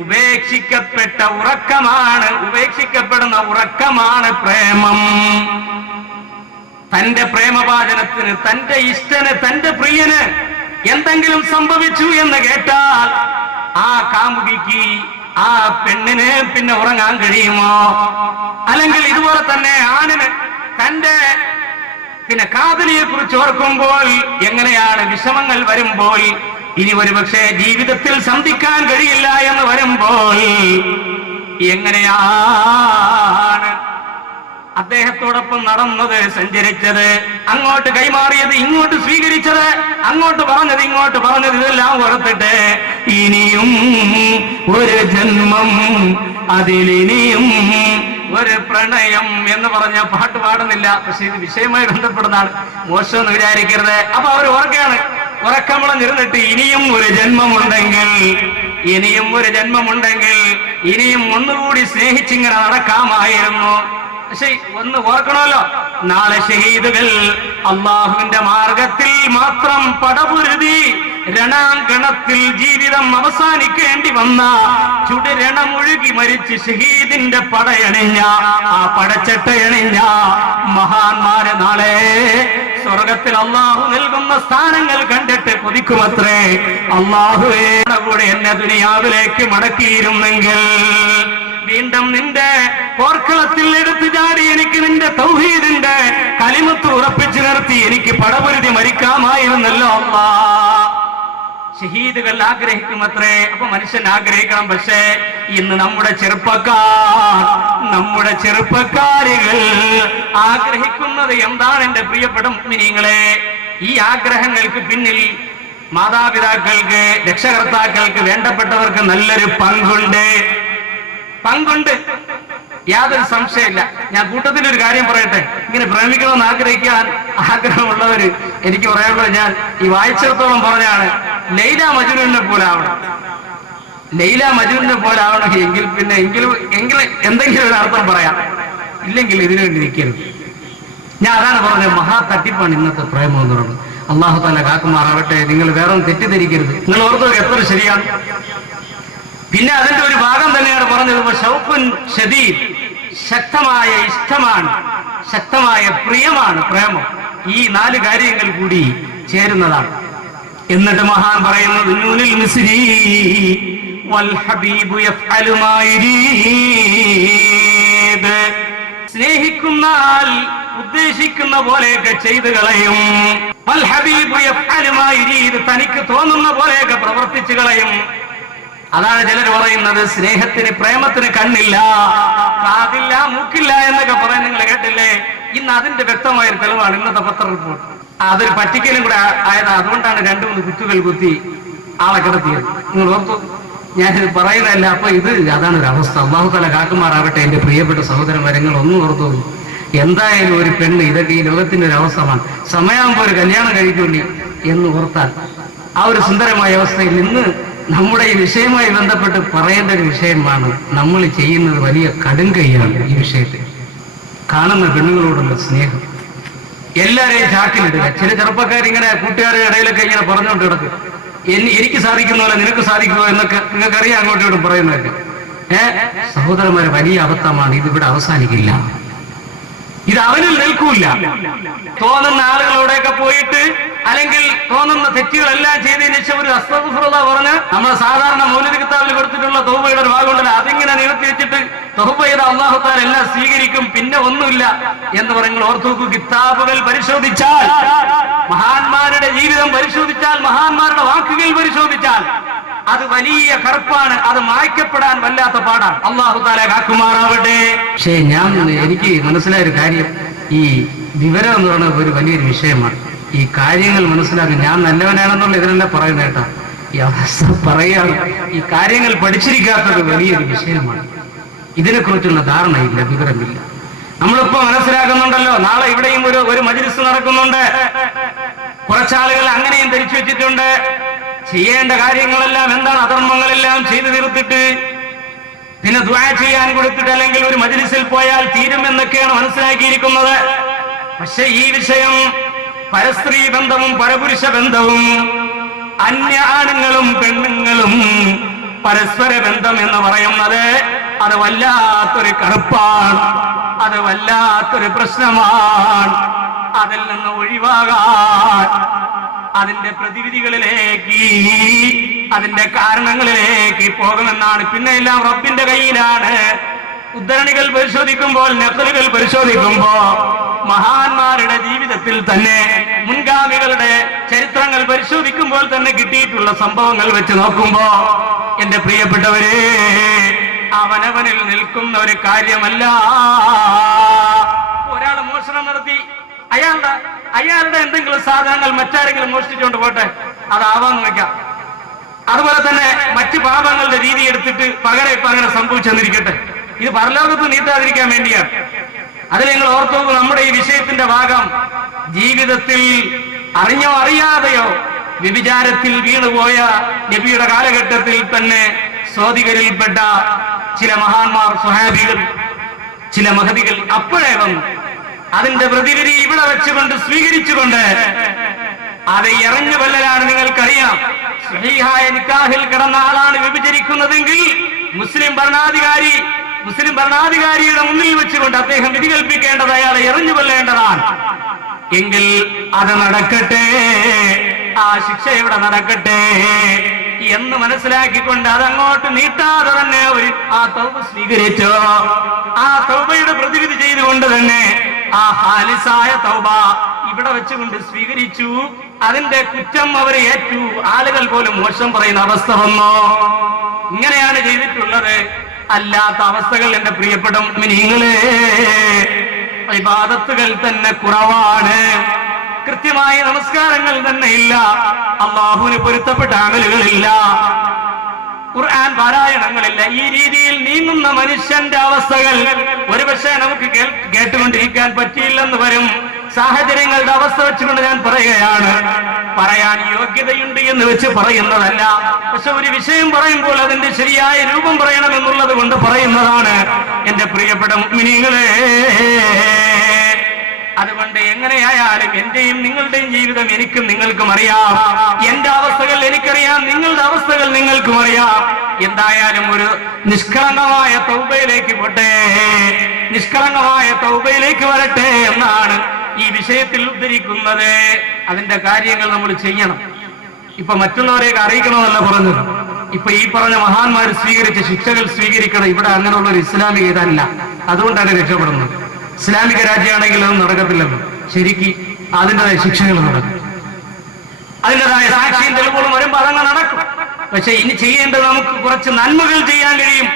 ഉപേക്ഷിക്കപ്പെട്ട ഉറക്കമാണ്, ഉപേക്ഷിക്കപ്പെടുന്ന ഉറക്കമാണ് പ്രേമം. തന്റെ പ്രേമഭാജനത്തിന്, തന്റെ ഇഷ്ടന്, തന്റെ പ്രിയന് എന്തെങ്കിലും സംഭവിച്ചു എന്ന് കേട്ടാൽ ആ കാമുകിക്ക്, ആ പെണ്ണിന് പിന്നെ ഉറങ്ങാൻ കഴിയുമോ? അല്ലെങ്കിൽ ഇതുപോലെ തന്നെ ആണിന് തന്റെ പിന്നെ കാതലിയെ കുറിച്ച് ഓർക്കുമ്പോൾ എങ്ങനെയാണ് വിഷമങ്ങൾ വരുമ്പോൾ, ഇനി ഒരുപക്ഷെ ജീവിതത്തിൽ സന്ധിക്കാൻ കഴിയില്ല എന്ന് വരുമ്പോൾ എങ്ങനെയാണ് അദ്ദേഹത്തോടൊപ്പം നടന്നത്, സഞ്ചരിച്ചത്, അങ്ങോട്ട് കൈമാറിയത്, ഇങ്ങോട്ട് സ്വീകരിച്ചത്, അങ്ങോട്ട് പറഞ്ഞത്, ഇങ്ങോട്ട് പറഞ്ഞത്, ഇതെല്ലാം ഓർത്തിട്ട് ഇനിയും ഒരു ജന്മം, അതിലിനിയും ഒരു പ്രണയം എന്ന് പറഞ്ഞ പാട്ട് പാടുന്നില്ല. പക്ഷെ ഇത് വിഷയവുമായി ബന്ധപ്പെടുന്നതാണ്, മോശമെന്ന് വിചാരിക്കരുത്. അപ്പൊ അവർ ഓർക്കുകയാണ്, ഉറക്കമുളഞ്ഞിരുന്നിട്ട് ഇനിയും ഒരു ജന്മമുണ്ടെങ്കിൽ, ഇനിയും ഒരു ജന്മമുണ്ടെങ്കിൽ ഇനിയും ഒന്നുകൂടി സ്നേഹിച്ചിങ്ങനെ നടക്കാമായിരുന്നു. പക്ഷെ ഒന്ന് ഓർക്കണമല്ലോ, നാളെ ഷഹീദുകൾ അള്ളാഹുവിന്റെ മാർഗത്തിൽ മാത്രം പടപുരുതി രണാങ്കണത്തിൽ ജീവിതം അവസാനിക്കേണ്ടി വന്ന ചുടുരണമൊഴുകി മരിച്ച് ഷഹീദിന്റെ പടയണിഞ്ഞ ആ പടച്ചട്ടയണിഞ്ഞ മഹാന്മാരെ നാളെ സ്വർഗത്തിൽ അള്ളാഹു നൽകുന്ന സ്ഥാനങ്ങൾ കണ്ടിട്ട് കൊതിക്കുമത്രേ. അള്ളാഹുവേ കൂടെ എന്നെ ദുനിയാവിലേക്ക് മടക്കിയിരുന്നെങ്കിൽ വീണ്ടും നിന്റെ പോർക്കളത്തിൽ എടുത്തു ചാടി എനിക്ക് നിന്റെ തൗഹീദിന്റെ കലിമത്ത് ഉറപ്പിച്ചു നിർത്തി എനിക്ക് പടപുരുതി മരിക്കാമായിരുന്നല്ലോ അല്ലാ. ഷഹീദുകൾ ആഗ്രഹിക്കുമത്രേ. അപ്പൊ മനുഷ്യൻ ആഗ്രഹിക്കണം. പക്ഷേ ഇന്ന് നമ്മുടെ ചെറുപ്പക്കാരികൾ ആഗ്രഹിക്കുന്നത് എന്താണ്? എന്റെ പ്രിയപ്പെട്ട മുഅ്മിനീങ്ങളെ, ഈ ആഗ്രഹങ്ങൾക്ക് പിന്നിൽ മാതാപിതാക്കൾക്ക്, രക്ഷകർത്താക്കൾക്ക്, വേണ്ടപ്പെട്ടവർക്ക് നല്ലൊരു പങ്കുണ്ട്, യാതൊരു സംശയമില്ല. ഞാൻ കൂട്ടത്തിലൊരു കാര്യം പറയട്ടെ. ഇങ്ങനെ പ്രേമിക്കണമെന്ന് ആഗ്രഹമുള്ളവര് എനിക്ക് പറയാനുള്ളത്, ഞാൻ ഈ വായിച്ചിടത്തോളം പറഞ്ഞാണ്, ലൈല മജ്നൂനെ പോലെ ആവണം എങ്കിൽ പിന്നെ എങ്കിലും എന്തെങ്കിലും ഒരു അർത്ഥം പറയാം, ഇല്ലെങ്കിൽ ഇതിനു വേണ്ടി നിൽക്കരുത്. ഞാൻ അതാണ് പറഞ്ഞത്, മഹാ തട്ടിപ്പാണ് ഇന്നത്തെ പ്രേമം എന്ന് പറയുന്നത്. അള്ളാഹു തആല കാക്കുമാറാവട്ടെ. നിങ്ങൾ വേറെ തെറ്റിദ്ധരിക്കരുത്. നിങ്ങൾ ഓർത്തത് എത്ര ശരിയാണ്. പിന്നെ അതിന്റെ ഒരു ഭാഗം തന്നെയാണ് പറഞ്ഞത്, ഷൗഖുൻ ശദീദ്, ശക്തമായ ഇഷ്ടമാണ്, ശക്തമായ പ്രിയമാണ് പ്രേമം. ഈ 4 കാര്യങ്ങൾ കൂടി ചേരുന്നതാണ്. എന്നിട്ട് മഹാൻ പറയുന്നത്, നൂനിൽ മിസ്രി വൽ ഹബീബു യഫ്അലു മാ യുരീദ്, സ്നേഹിക്കുന്നാൽ ഉദ്ദേശിക്കുന്ന പോലെയൊക്കെ ചെയ്തു കളയും. വൽ ഹബീബു യഫ്അലു മാ യുരീദ്, തനിക്ക് തോന്നുന്ന പോലെയൊക്കെ പ്രവർത്തിച്ചു കളയും. അതാണ് ചിലർ പറയുന്നത്, സ്നേഹത്തിന് പ്രേമത്തിന് കണ്ണില്ല, കാതില്ല, മൂക്കില്ല എന്നൊക്കെ പറയാൻ നിങ്ങൾ കേട്ടില്ലേ? ഇന്ന് അതിന്റെ വ്യക്തമായ ഒരു തെളിവാണ് ഇന്നത്തെ പത്ര റിപ്പോർട്ട്. അതൊരു പറ്റിക്കലും കൂടെ ആയത്. അതുകൊണ്ടാണ് 2-3 കുത്തുകൾ കുത്തി ആളെ കിടത്തിയത്. നിങ്ങൾ ഓർത്തു, ഞാനിത് പറയുന്നതല്ല. അപ്പൊ അതാണ് ഒരു അവസ്ഥ. അല്ലാഹു തആല കാക്കുമാറാവട്ടെ. എന്റെ പ്രിയപ്പെട്ട സഹോദരന്മാരെ, നിങ്ങൾ ഒന്നും ഓർത്തു, എന്തായാലും ഒരു പെണ്ണ്, ഇതൊക്കെ ഈ ലോകത്തിന്റെ ഒരു അവസ്ഥമാണ്. സമയമാകുമ്പോൾ ഒരു കല്യാണം കഴിക്കൂലി എന്ന് ഓർത്താൽ ആ ഒരു സുന്ദരമായ അവസ്ഥയിൽ ഇന്ന് നമ്മുടെ ഈ വിഷയവുമായി ബന്ധപ്പെട്ട് പറയേണ്ട ഒരു വിഷയമാണ്. നമ്മൾ ചെയ്യുന്നത് വലിയ കടുങ്കൈയാണ്. ഈ വിഷയത്തിൽ കാണുന്ന പെണ്ണുങ്ങളോടുള്ള സ്നേഹം എല്ലാരെയും ചാക്കിലിടുക. ചില ചെറുപ്പക്കാരിങ്ങനെ കൂട്ടുകാരുടെ ഇടയിലൊക്കെ ഇങ്ങനെ പറഞ്ഞുകൊണ്ട് കിടക്കും, എനിക്ക് സാധിക്കുന്ന പോലെ നിനക്ക് സാധിക്കുമോ എന്നൊക്കെ നിങ്ങൾക്കറിയാം, അങ്ങോട്ടും ഇങ്ങോട്ടും പറയുന്നതൊക്കെ. സഹോദരന്മാരെ, വലിയ അബദ്ധമാണ്. ഇതിവിടെ അവസാനിക്കില്ല. ഇത് അവനിൽ നിൽക്കൂല. തോന്നുന്ന ആളുകളോടെയൊക്കെ പോയിട്ട് അല്ലെങ്കിൽ തോന്നുന്ന തെറ്റുകളെല്ലാം ചെയ്തതിന് ശേഷം ഒരു അസ്തഗ്ഫിറുല്ലാഹ് പറഞ്ഞ് നമ്മൾ സാധാരണ മൗലിദ് കിതാബിൽ കൊടുത്തിട്ടുള്ള തൗബയുടെ ഒരു ഭാഗമുണ്ടല്ലോ, അതിങ്ങനെ നിവർത്തി വെച്ചിട്ട് തൗബ ചെയ്ത അല്ലാഹു തആല എല്ലാം സ്വീകരിക്കും, പിന്നെ ഒന്നുമില്ല എന്ന് പറയുമ്പോൾ ഓർത്തു നോക്കൂ. കിതാബുകൾ പരിശോധിച്ചാൽ, മഹാന്മാരുടെ ജീവിതം പരിശോധിച്ചാൽ, മഹാന്മാരുടെ വാക്കുകൾ പരിശോധിച്ചാൽ അത് വലിയ കറുപ്പാണ്. അത് മായ്ക്കപ്പെടാൻ വല്ലാത്ത പാടാണ്. അല്ലാഹു തആല കാക്കുമാറാവട്ടെ. പക്ഷേ എനിക്ക് മനസ്സിലായ ഒരു കാര്യം, ഈ വിവരം എന്ന് പറയുന്നത് ഒരു വലിയൊരു വിഷയമാണ്. ഈ കാര്യങ്ങൾ മനസ്സിലാക്കി ഞാൻ നല്ലവനാണെന്നുള്ള ഇതിനല്ല പറയുന്നത് കേട്ടോ. ഈ അവസ്ഥ പറയുകയാണ്, ഈ കാര്യങ്ങൾ പഠിച്ചിരിക്കാത്തത് വലിയൊരു വിഷയമാണ്. ഇതിനെക്കുറിച്ചുള്ള ധാരണയില്ല, വിവരമില്ല. നമ്മളിപ്പോ മനസ്സിലാക്കുന്നുണ്ടല്ലോ, നാളെ ഇവിടെയും ഒരു മജ്‌ലിസ് നടക്കുന്നുണ്ട്. കുറച്ചാളുകൾ അങ്ങനെയും ധരിച്ചു വെച്ചിട്ടുണ്ട്. ചെയ്യേണ്ട കാര്യങ്ങളെല്ലാം എന്താണ്, അധർമ്മങ്ങളെല്ലാം ചെയ്തു തീർത്തിട്ട് പിന്നെ ദുആ ചെയ്യാൻ കൊടുത്തിട്ട് അല്ലെങ്കിൽ ഒരു മജ്‌ലിസിൽ പോയാൽ തീരുമെന്നൊക്കെയാണ് മനസ്സിലാക്കിയിരിക്കുന്നത്. പക്ഷെ ഈ വിഷയം പരസ്ത്രീ ബന്ധവും പരപുരുഷ ബന്ധവും അന്യ ആണുങ്ങളും പെണ്ണുങ്ങളും പരസ്പര ബന്ധം എന്ന് പറയുന്നത് അത് വല്ലാത്തൊരു കറുപ്പാണ്, അത് വല്ലാത്തൊരു പ്രശ്നമാണ്. അതിൽ നിന്ന് ഒഴിവാകാൻ, അതിന്റെ പ്രതിവിധികളിലേക്ക്, അതിന്റെ കാരണങ്ങളിലേക്ക് പോകുമെന്നാണ്. പിന്നെ എല്ലാം റബ്ബിന്റെ കയ്യിലാണ്. ഉദ്ധരണികൾ പരിശോധിക്കുമ്പോൾ, നഖലുകൾ പരിശോധിക്കുമ്പോൾ, മഹാന്മാരുടെ ജീവിതത്തിൽ തന്നെ, മുൻഗാമികളുടെ ചരിത്രങ്ങൾ പരിശോധിക്കുമ്പോൾ തന്നെ കിട്ടിയിട്ടുള്ള സംഭവങ്ങൾ വെച്ച് നോക്കുമ്പോ, എന്റെ പ്രിയപ്പെട്ടവരെ, അവനവനിൽ നിൽക്കുന്ന ഒരു കാര്യമല്ല. ഒരാൾ മോഷണം നടത്തി, അയാളുടെ എന്തെങ്കിലും സാധനങ്ങൾ മറ്റാരെങ്കിലും മോഷ്ടിച്ചുകൊണ്ട് പോട്ടെ, അതാവാന്ന് വയ്ക്കാം. അതുപോലെ തന്നെ മറ്റു പാപങ്ങളുടെ രീതി എടുത്തിട്ട് പകരം ഇപ്പൊ അങ്ങനെ സംഭവിച്ചെന്നിരിക്കട്ടെ, ഇത് പരലോകത്ത് നീട്ടാതിരിക്കാൻ വേണ്ടിയാണ്. അതിൽ നിങ്ങൾ ഓർത്തു, നമ്മുടെ ഈ വിഷയത്തിന്റെ ഭാഗം ജീവിതത്തിൽ അറിഞ്ഞോ അറിയാതെയോ വ്യഭിചാരത്തിൽ വീണുപോയ നബിയുടെ കാലഘട്ടത്തിൽ തന്നെ സ്വാദികരിൽപ്പെട്ട ചില മഹാന്മാർ, സ്വഹാബികൾ, ചില മഹതികൾ അപ്പോഴേ വന്നു. അതിന്റെ പ്രതിവിധി ഇവിടെ വെച്ചുകൊണ്ട് സ്വീകരിച്ചുകൊണ്ട് അത് എറിഞ്ഞു കൊല്ലലാണ്. നിങ്ങൾക്കറിയാം, സ്വഹീഹായ നിക്കാഹിൽ കിടന്ന ആളാണ് വ്യഭിചരിക്കുന്നതെങ്കിൽ മുസ്ലിം ഭരണാധികാരിയുടെ മുന്നിൽ വെച്ചുകൊണ്ട് അദ്ദേഹം വിധി കൽപ്പിക്കേണ്ടത് അയാളെ എറിഞ്ഞു കൊല്ലേണ്ടതാണ്. എങ്കിൽ അത് നടക്കട്ടെ, ആ ശിക്ഷ ഇവിടെ നടക്കട്ടെ എന്ന് മനസ്സിലാക്കിക്കൊണ്ട് അതങ്ങോട്ട് നീട്ടാതെ തന്നെ അവർ ആ തൗബ സ്വീകരിച്ചു. ആ തൗബയുടെ പ്രതിവിധി ചെയ്തുകൊണ്ട് തന്നെ ആ ഹാലിസായ തൗബ ഇവിടെ വെച്ചുകൊണ്ട് സ്വീകരിച്ചു. അതിന്റെ കുറ്റം അവർ ഏറ്റു. ആളുകൾ പോലും മോശം പറയുന്ന അവസ്ഥ വന്നോ? ഇങ്ങനെയാണ് ചെയ്തിട്ടുള്ളത്. അല്ലാത്ത അവസ്ഥകൾ എന്റെ പ്രിയപ്പെട്ട മുഅ്മിനീങ്ങളെ, ഇബാദത്തുകൾ തന്നെ കുറവാണ്. കൃത്യമായ നമസ്കാരങ്ങൾ തന്നെ ഇല്ല. അല്ലാഹുവിന് പൊരുത്തപ്പെട്ട അമലുകളില്ല. ഖുർആൻ പാരായണങ്ങളില്ല. ഈ രീതിയിൽ നീങ്ങുന്ന മനുഷ്യന്റെ അവസ്ഥകൾ ഒരുപക്ഷെ നമുക്ക് കേട്ടുകൊണ്ടിരിക്കാൻ പറ്റിയില്ലെന്ന് വരും. സാഹചര്യങ്ങളുടെ അവസ്ഥ വെച്ചുകൊണ്ട് ഞാൻ പറയുകയാണ്. പറയാൻ യോഗ്യതയുണ്ട് എന്ന് വെച്ച് പറയുന്നതല്ല. പക്ഷെ ഒരു വിഷയം പറയുമ്പോൾ അതിന്റെ ശരിയായ രൂപം പറയണം എന്നുള്ളത് കൊണ്ട് പറയുന്നതാണ് എന്റെ പ്രിയപ്പെട്ട മുഅ്മിനീങ്ങളെ. അതുകൊണ്ട് എങ്ങനെയായാലും എന്റെയും നിങ്ങളുടെയും ജീവിതം എനിക്കും നിങ്ങൾക്കും അറിയാം. എന്റെ അവസ്ഥകൾ എനിക്കറിയാം, നിങ്ങളുടെ അവസ്ഥകൾ നിങ്ങൾക്കും അറിയാം. എന്തായാലും ഒരു നിഷ്കളങ്കമായ തൗബയിലേക്ക് പോട്ടെ, നിഷ്കളങ്കമായ തൗബയിലേക്ക് വരട്ടെ എന്നാണ് ഈ വിഷയത്തിൽ ഉദ്ധരിക്കുന്നത്. അതിന്റെ കാര്യങ്ങൾ നമ്മൾ ചെയ്യണം. ഇപ്പൊ മറ്റുള്ളവരെയൊക്കെ അറിയിക്കണമെന്നല്ല പറഞ്ഞത്. ഇപ്പൊ ഈ പറഞ്ഞ മഹാന്മാർ സ്വീകരിച്ച ശിക്ഷകൾ സ്വീകരിക്കണം. ഇവിടെ അങ്ങനെയുള്ള ഒരു ഇസ്ലാമിക ഇതല്ല. അതുകൊണ്ടാണ് രക്ഷപ്പെടുന്നത്. ഇസ്ലാമിക രാജ്യമാണെങ്കിൽ അത് നടക്കത്തില്ലല്ലോ. ശരിക്ക് അതിൻ്റെതായ ശിക്ഷകൾ നടക്കും, അതിൻ്റെതായ സാക്ഷിയും തെളിവുകളും വരുമ്പോൾ അതങ്ങ് നടക്കും. പക്ഷെ ഇനി ചെയ്യേണ്ടത് നമുക്ക് കുറച്ച് നന്മകൾ ചെയ്യാൻ കഴിയും.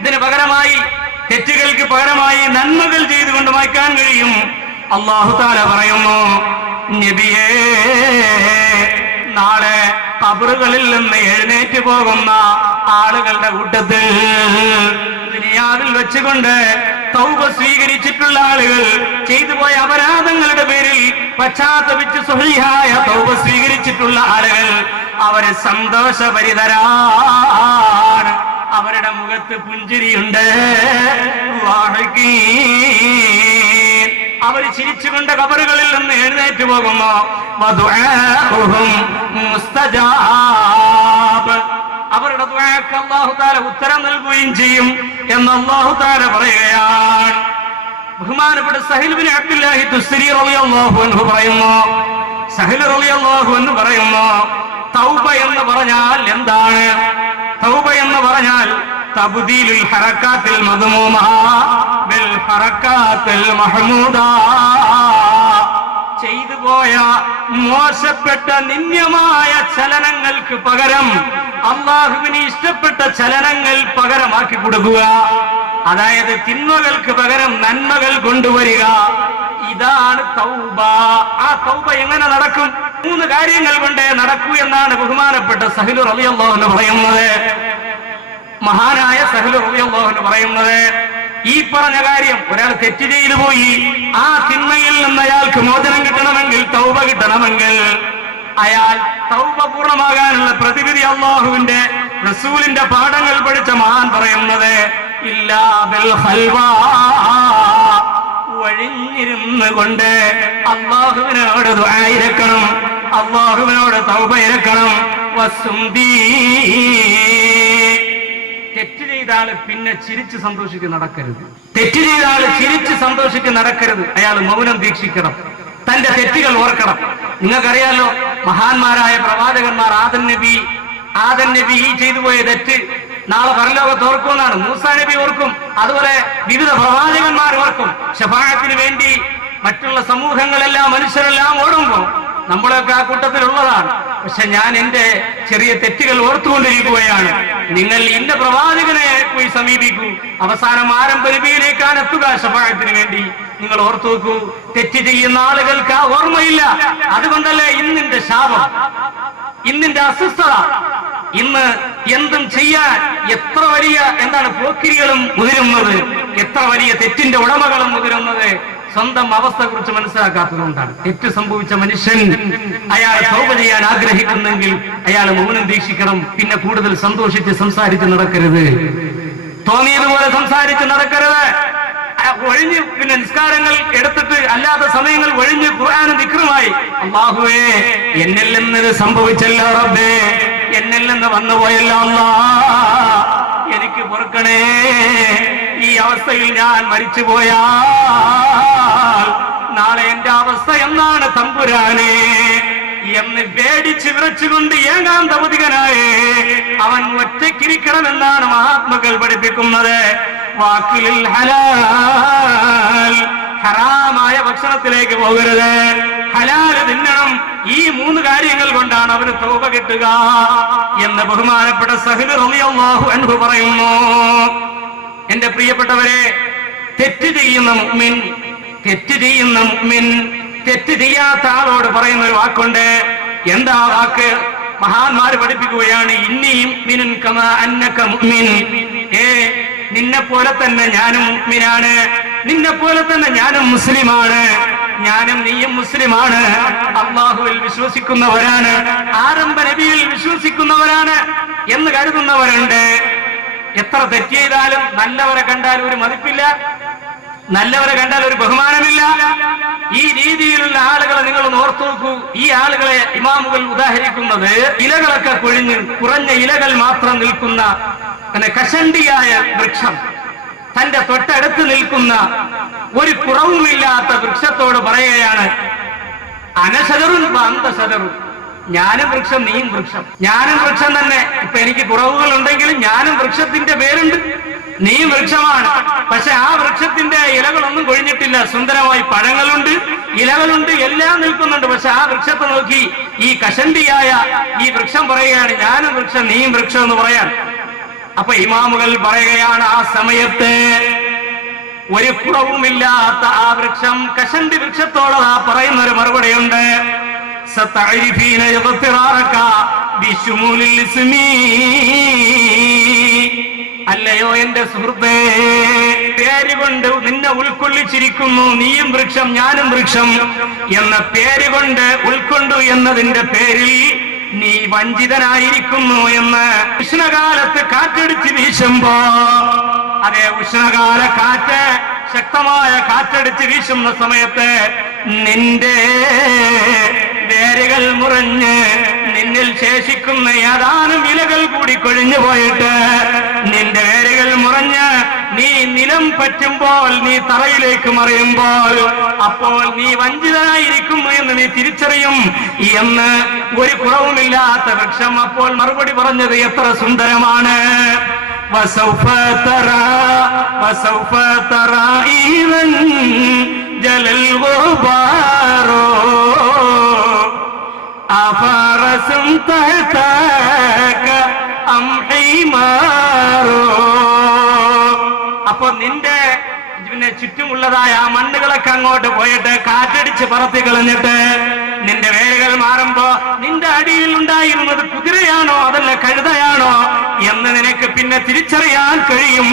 ഇതിന് പകരമായി, തെറ്റുകൾക്ക് പകരമായി നന്മകൾ ചെയ്തുകൊണ്ട് മാറ്റാൻ കഴിയും. അല്ലാഹു തആല പറയുന്നു, നബിയേ, നാളെ ഖബറുകളിൽ നിന്ന് എഴുന്നേറ്റ് പോകുന്ന ആളുകളുടെ കൂട്ടത്തിൽ ദുനിയാവിൽ വെച്ചുകൊണ്ട് തൗബ സ്വീകരിച്ചിട്ടുള്ള ആളുകൾ, ചെയ്തു പോയ അപരാധങ്ങളുടെ പേരിൽ പശ്ചാത്തപിച്ച് സ്വഹീഹായ തൗബ സ്വീകരിച്ചിട്ടുള്ള ആളുകൾ അവര് സന്തോഷഭരിതരാണ്. അവരുടെ മുഖത്ത് പുഞ്ചിരിയുണ്ട്. അവർ ചിരിച്ചുകൊണ്ട് ഖബറുകളിൽ നിന്ന് എഴുന്നേറ്റ് പോകുമ്പോ അവരുടെ ദുആക്ക് അല്ലാഹു തആല ഉത്തരം നൽകുകയും ചെയ്യും എന്ന് അല്ലാഹു തആല പറയുകയാണ്. ബഹുമാനപ്പെട്ട സഹീൽ ബിൻ അബ്ദുല്ലാഹി തുസ്രി റളിയല്ലാഹു അൻഹു പറയുന്നു, സഹീൽ റളിയല്ലാഹു അൻഹു പറയുന്നു, തൗബ എന്ന് പറഞ്ഞാൽ എന്താണ്? തൗബ എന്ന് പറഞ്ഞാൽ തബ്ദീലുൽ ഹറകാത്തിൽ മദ്മൂമ ബിൽ ഹറകാത്തിൽ മഹ്മൂദ. ചെയ്തു പോയ മോശപ്പെട്ട നിന്ദ്യമായ ചലനങ്ങൾക്ക് പകരം അല്ലാഹുവിന് ഇഷ്ടപ്പെട്ട ചലനങ്ങൾ പകരമാക്കി കൊടുക്കുക. അതായത് തിന്മകൾക്ക് പകരം നന്മകൾ കൊണ്ടുവരിക. ഇതാണ് തൗബ. ആ തൗബ എങ്ങനെ നടക്കും? 3 കാര്യങ്ങൾ കൊണ്ടേ നടക്കൂ എന്നാണ് ബഹുമാനപ്പെട്ട സഹീൽ റളിയല്ലാഹു അൻഹു പറയുന്നത്. മഹാനായ സഹീൽ റളിയല്ലാഹു അൻഹു പറയുന്നത്, ഈ പറഞ്ഞ കാര്യം, ഒരാൾ തെറ്റ് ചെയ്തു പോയി, ആ തിന്മയിൽ നിന്ന് അയാൾക്ക് മോചനം കിട്ടണമെങ്കിൽ, തൗബ കിട്ടണമെങ്കിൽ, അയാൾ തൗബ പൂർണ്ണമാകാനുള്ള പ്രതിവിധി അല്ലാഹുവിന്റെ റസൂലിന്റെ പാഠങ്ങൾ പഠിച്ച മഹാൻ പറയുന്നത്, ഇല്ലാ ബിൽ ഖൽവാ, ഒഴിഞ്ഞിരുന്ന് കൊണ്ട് അല്ലാഹുവിനോട് ദുആ ഇരക്കണം, അല്ലാഹുവിനോട് തൗബ ഇരക്കണം. വസുംദീ, തെറ്റ് ചെയ്ത ആള് പിന്നെ ചിരിച്ച് സന്തോഷിച്ച് നടക്കരുത്. തെറ്റ് ചെയ്ത ആള് ചിരിച്ച് സന്തോഷിച്ച് നടക്കരുത്. അയാൾ മൗനം ദീക്ഷിക്കണം, തന്റെ തെറ്റുകൾ ഓർക്കണം. നിങ്ങൾക്കറിയാലോ, മഹാന്മാരായ പ്രവാചകന്മാർ ആദം നബി ഈ ചെയ്തു പോയ തെറ്റ് നാളെ പരലോകത്ത് ഓർക്കുമെന്നാണ്. മൂസാ നബി ഓർക്കും, അതുപോലെ വിവിധ പ്രവാചകന്മാർ ഓർക്കും. ശഫാഅത്തിന് വേണ്ടി മറ്റുള്ള സമൂഹങ്ങളെല്ലാം, മനുഷ്യരെല്ലാം ഓടുമ്പോൾ നമ്മളൊക്കെ ആ കൂട്ടത്തിലുള്ളതാണ്. പക്ഷെ ഞാൻ എന്റെ ചെറിയ തെറ്റുകൾ ഓർത്തുകൊണ്ടിരിക്കുകയാണ്. നിങ്ങൾ ഇന്ന പ്രവാചകനെ പോയി സമീപിക്കൂ, അവസാനം ആരംഭ നബിയിലേക്കാണ് എത്തുക. ശഫാഅത്തിന് വേണ്ടി നിങ്ങൾ ഓർത്തു നോക്കൂ. തെറ്റ് ചെയ്യുന്ന ആളുകൾക്ക് ആ ഓർമ്മയില്ല. അതുകൊണ്ടല്ലേ ഇന്നിന്റെ ശാപം, ഇന്നിന്റെ അസ്വസ്ഥത, ഇന്ന് എന്തും ചെയ്യാൻ എത്ര വലിയ പോക്കിരികളും മുതിരുന്നത്, എത്ര വലിയ തെറ്റിന്റെ ഉടമകളും മുതിരുന്നത് സ്വന്തം അവസ്ഥ കുറിച്ച് മനസ്സിലാക്കാത്തതുകൊണ്ടാണ്. തെറ്റ് സംഭവിച്ച മനുഷ്യൻ അയാൾ തൗബ ചെയ്യാൻ ആഗ്രഹിക്കുന്നെങ്കിൽ അയാൾ മൗനം ദീക്ഷിക്കണം. പിന്നെ കൂടുതൽ സന്തോഷിച്ച് സംസാരിച്ച് നടക്കരുത്, തോന്നിയതുപോലെ സംസാരിച്ച് നടക്കരുത്. ഒഴിഞ്ഞ് പിന്നെ നിസ്കാരങ്ങൾ എടുത്തിട്ട് അല്ലാത്ത സമയങ്ങൾ ഒഴിഞ്ഞ് ഖുർആനും ദിക്റുമായി. അല്ലാഹുവേ, എന്നിൽ നിന്ന് സംഭവിച്ചല്ലോ റബ്ബേ, എന്നിൽ നിന്ന് വന്നുപോയല്ലോ അല്ലാഹ്, എനിക്ക് പൊറുക്കണേ. ഈ അവസ്ഥയിൽ ഞാൻ മരിച്ചുപോയാൽ നാളെ എന്റെ അവസ്ഥ എന്നാണ് തമ്പുരാനെ എന്ന് പേടിച്ച് വിറച്ചുകൊണ്ട് ഏകാന്തപതികനായേ അവൻ ഒറ്റയ്ക്കിരിക്കണമെന്നാണ് മഹാത്മകൾ പഠിപ്പിക്കുന്നത്. വാക്കിലിൽ ഹലാൽ, ഹറാമായ ഭക്ഷണത്തിലേക്ക് പോകരുത്, ഹലാല് തിന്നണം. ഈ 3 കാര്യങ്ങൾ കൊണ്ടാണ് അവന് തൗബ കിട്ടുക എന്ന് ബഹുമാനപ്പെട്ട സഹ്ൽ റളിയല്ലാഹു അൻഹു പറയുന്നു. എന്റെ പ്രിയപ്പെട്ടവരെ, തെറ്റ് ചെയ്യുന്ന മുഅ്മിൻ തെറ്റ് ചെയ്യാത്ത ആളോട് പറയുന്ന ഒരു വാക്കുണ്ട്. എന്താ വാക്ക്? മഹാന്മാര് പഠിപ്പിക്കുകയാണ്, ഇന്നി മുഅ്മിനുൻ കമാ അന്നക മുഅ്മിൻ. നിന്നെ പോലെ തന്നെ ഞാനും മുഅ്മിനാണ്, നിന്നെ പോലെ തന്നെ ഞാനും മുസ്ലിമാണ്, ഞാനും നീയും മുസ്ലിമാണ്, അല്ലാഹുവിൽ വിശ്വസിക്കുന്നവരാണ്, ആരംഭ നബിയിൽ വിശ്വസിക്കുന്നവരാണ് എന്ന് കരുതുന്നവരുണ്ട്. എത്ര തെറ്റ് ചെയ്താലും നല്ലവരെ കണ്ടാൽ ഒരു മതിപ്പില്ല, നല്ലവരെ കണ്ടാൽ ഒരു ബഹുമാനമില്ല. ഈ രീതിയിലുള്ള ആളുകളെ നിങ്ങൾ ഓർത്തു നോക്കൂ. ഈ ആളുകളെ ഇമാമുകൾ ഉദാഹരിക്കുന്നത് ഇലകളൊക്കെ കൊഴിഞ്ഞ് കുറഞ്ഞ ഇലകൾ മാത്രം നിൽക്കുന്ന കഷണ്ടിയായ വൃക്ഷം, തന്റെ തൊട്ടടുത്ത് നിൽക്കുന്ന ഒരു കുറവുമില്ലാത്ത വൃക്ഷത്തോട് പറയുകയാണ്, അനശതറുൻ അന്തശതറുൻ, ഞാനും വൃക്ഷം നീയും വൃക്ഷം, ഞാനും വൃക്ഷം തന്നെ. ഇപ്പൊ എനിക്ക് കുറവുകൾ ഉണ്ടെങ്കിലും ഞാനും വൃക്ഷത്തിന്റെ പേരുണ്ട്, നീയും വൃക്ഷമാണ്. പക്ഷെ ആ വൃക്ഷത്തിന്റെ ഇലകളൊന്നും കൊഴിഞ്ഞിട്ടില്ല, സുന്ദരമായി പഴങ്ങളുണ്ട്, ഇലകളുണ്ട്, എല്ലാം നിൽക്കുന്നുണ്ട്. പക്ഷെ ആ വൃക്ഷത്തെ നോക്കി ഈ കഷണ്ടിയായ ഈ വൃക്ഷം പറയുകയാണ്, ഞാനും വൃക്ഷം നീയും വൃക്ഷം എന്ന് പറയാൻ. അപ്പൊ ഇമാമുകൾ പറയുകയാണ്, ആ സമയത്ത് ഒരു കുറവുമില്ലാത്ത ആ വൃക്ഷം കഷണ്ടി വൃക്ഷത്തോട് ആ പറയുന്ന ഒരു മറുപടിയുണ്ട്, സതഅരിഫീന യഗ്തിറാറക ബിശുമൂലിൽ ഇസ്മി. അല്ലയോ എന്റെ സുഹൃത്തേ, പേരുകൊണ്ട് നിന്നെ ഉൾക്കൊള്ളിച്ചിരിക്കുന്നു, നീയും വൃക്ഷം ഞാനും വൃക്ഷം എന്ന പേരുകൊണ്ട് ഉൾക്കൊണ്ടു എന്നതിന്റെ പേരിൽ നീ വഞ്ചിതനായിരിക്കുന്നു എന്ന്. ഉഷ്ണകാലത്ത് കാറ്റടിച്ച് വീശുമ്പോ, അതേ ഉഷ്ണകാല കാറ്റ്, ശക്തമായ കാറ്റടിച്ച് വീശുന്ന സമയത്ത് നിന്റെ വേരുകൾ മുറിഞ്ഞ് നിന്നിൽ ശേഷിക്കുന്ന ഏതാനും ഇലകൾ കൂടി കൊഴിഞ്ഞു പോയിട്ട് നിന്റെ വേരുകൾ മുറിഞ്ഞ് നീ നിലം പറ്റുമ്പോൾ, നീ തറയിലേക്ക് മറിയുമ്പോൾ, അപ്പോൾ നീ വഞ്ചിതനായിരിക്കുന്നു എന്ന് നീ തിരിച്ചറിയും എന്ന് ഒരു കുറവുമില്ലാത്ത വൃക്ഷം അപ്പോൾ മറുപടി പറഞ്ഞത് എത്ര സുന്ദരമാണ്. വസൗഫ തറാ ഈവൻ ജലൽ ഗുബാറോ അഫറസും തഹതക അം ഹിമാറോ. അപ്പൊ നിന്റെ ചുറ്റുമുള്ളതായ ആ മണ്ണുകളൊക്കെ അങ്ങോട്ട് പോയിട്ട് കാറ്റടിച്ച് പറത്തി കളഞ്ഞിട്ട് നിന്റെ വേരുകൾ മാറുമ്പോ നിന്റെ അടിയിൽ ഉണ്ടായിരുന്നത് കുതിരയാണോ അതല്ല കഴുതയാണോ എന്ന് നിനക്ക് പിന്നെ തിരിച്ചറിയാൻ കഴിയും.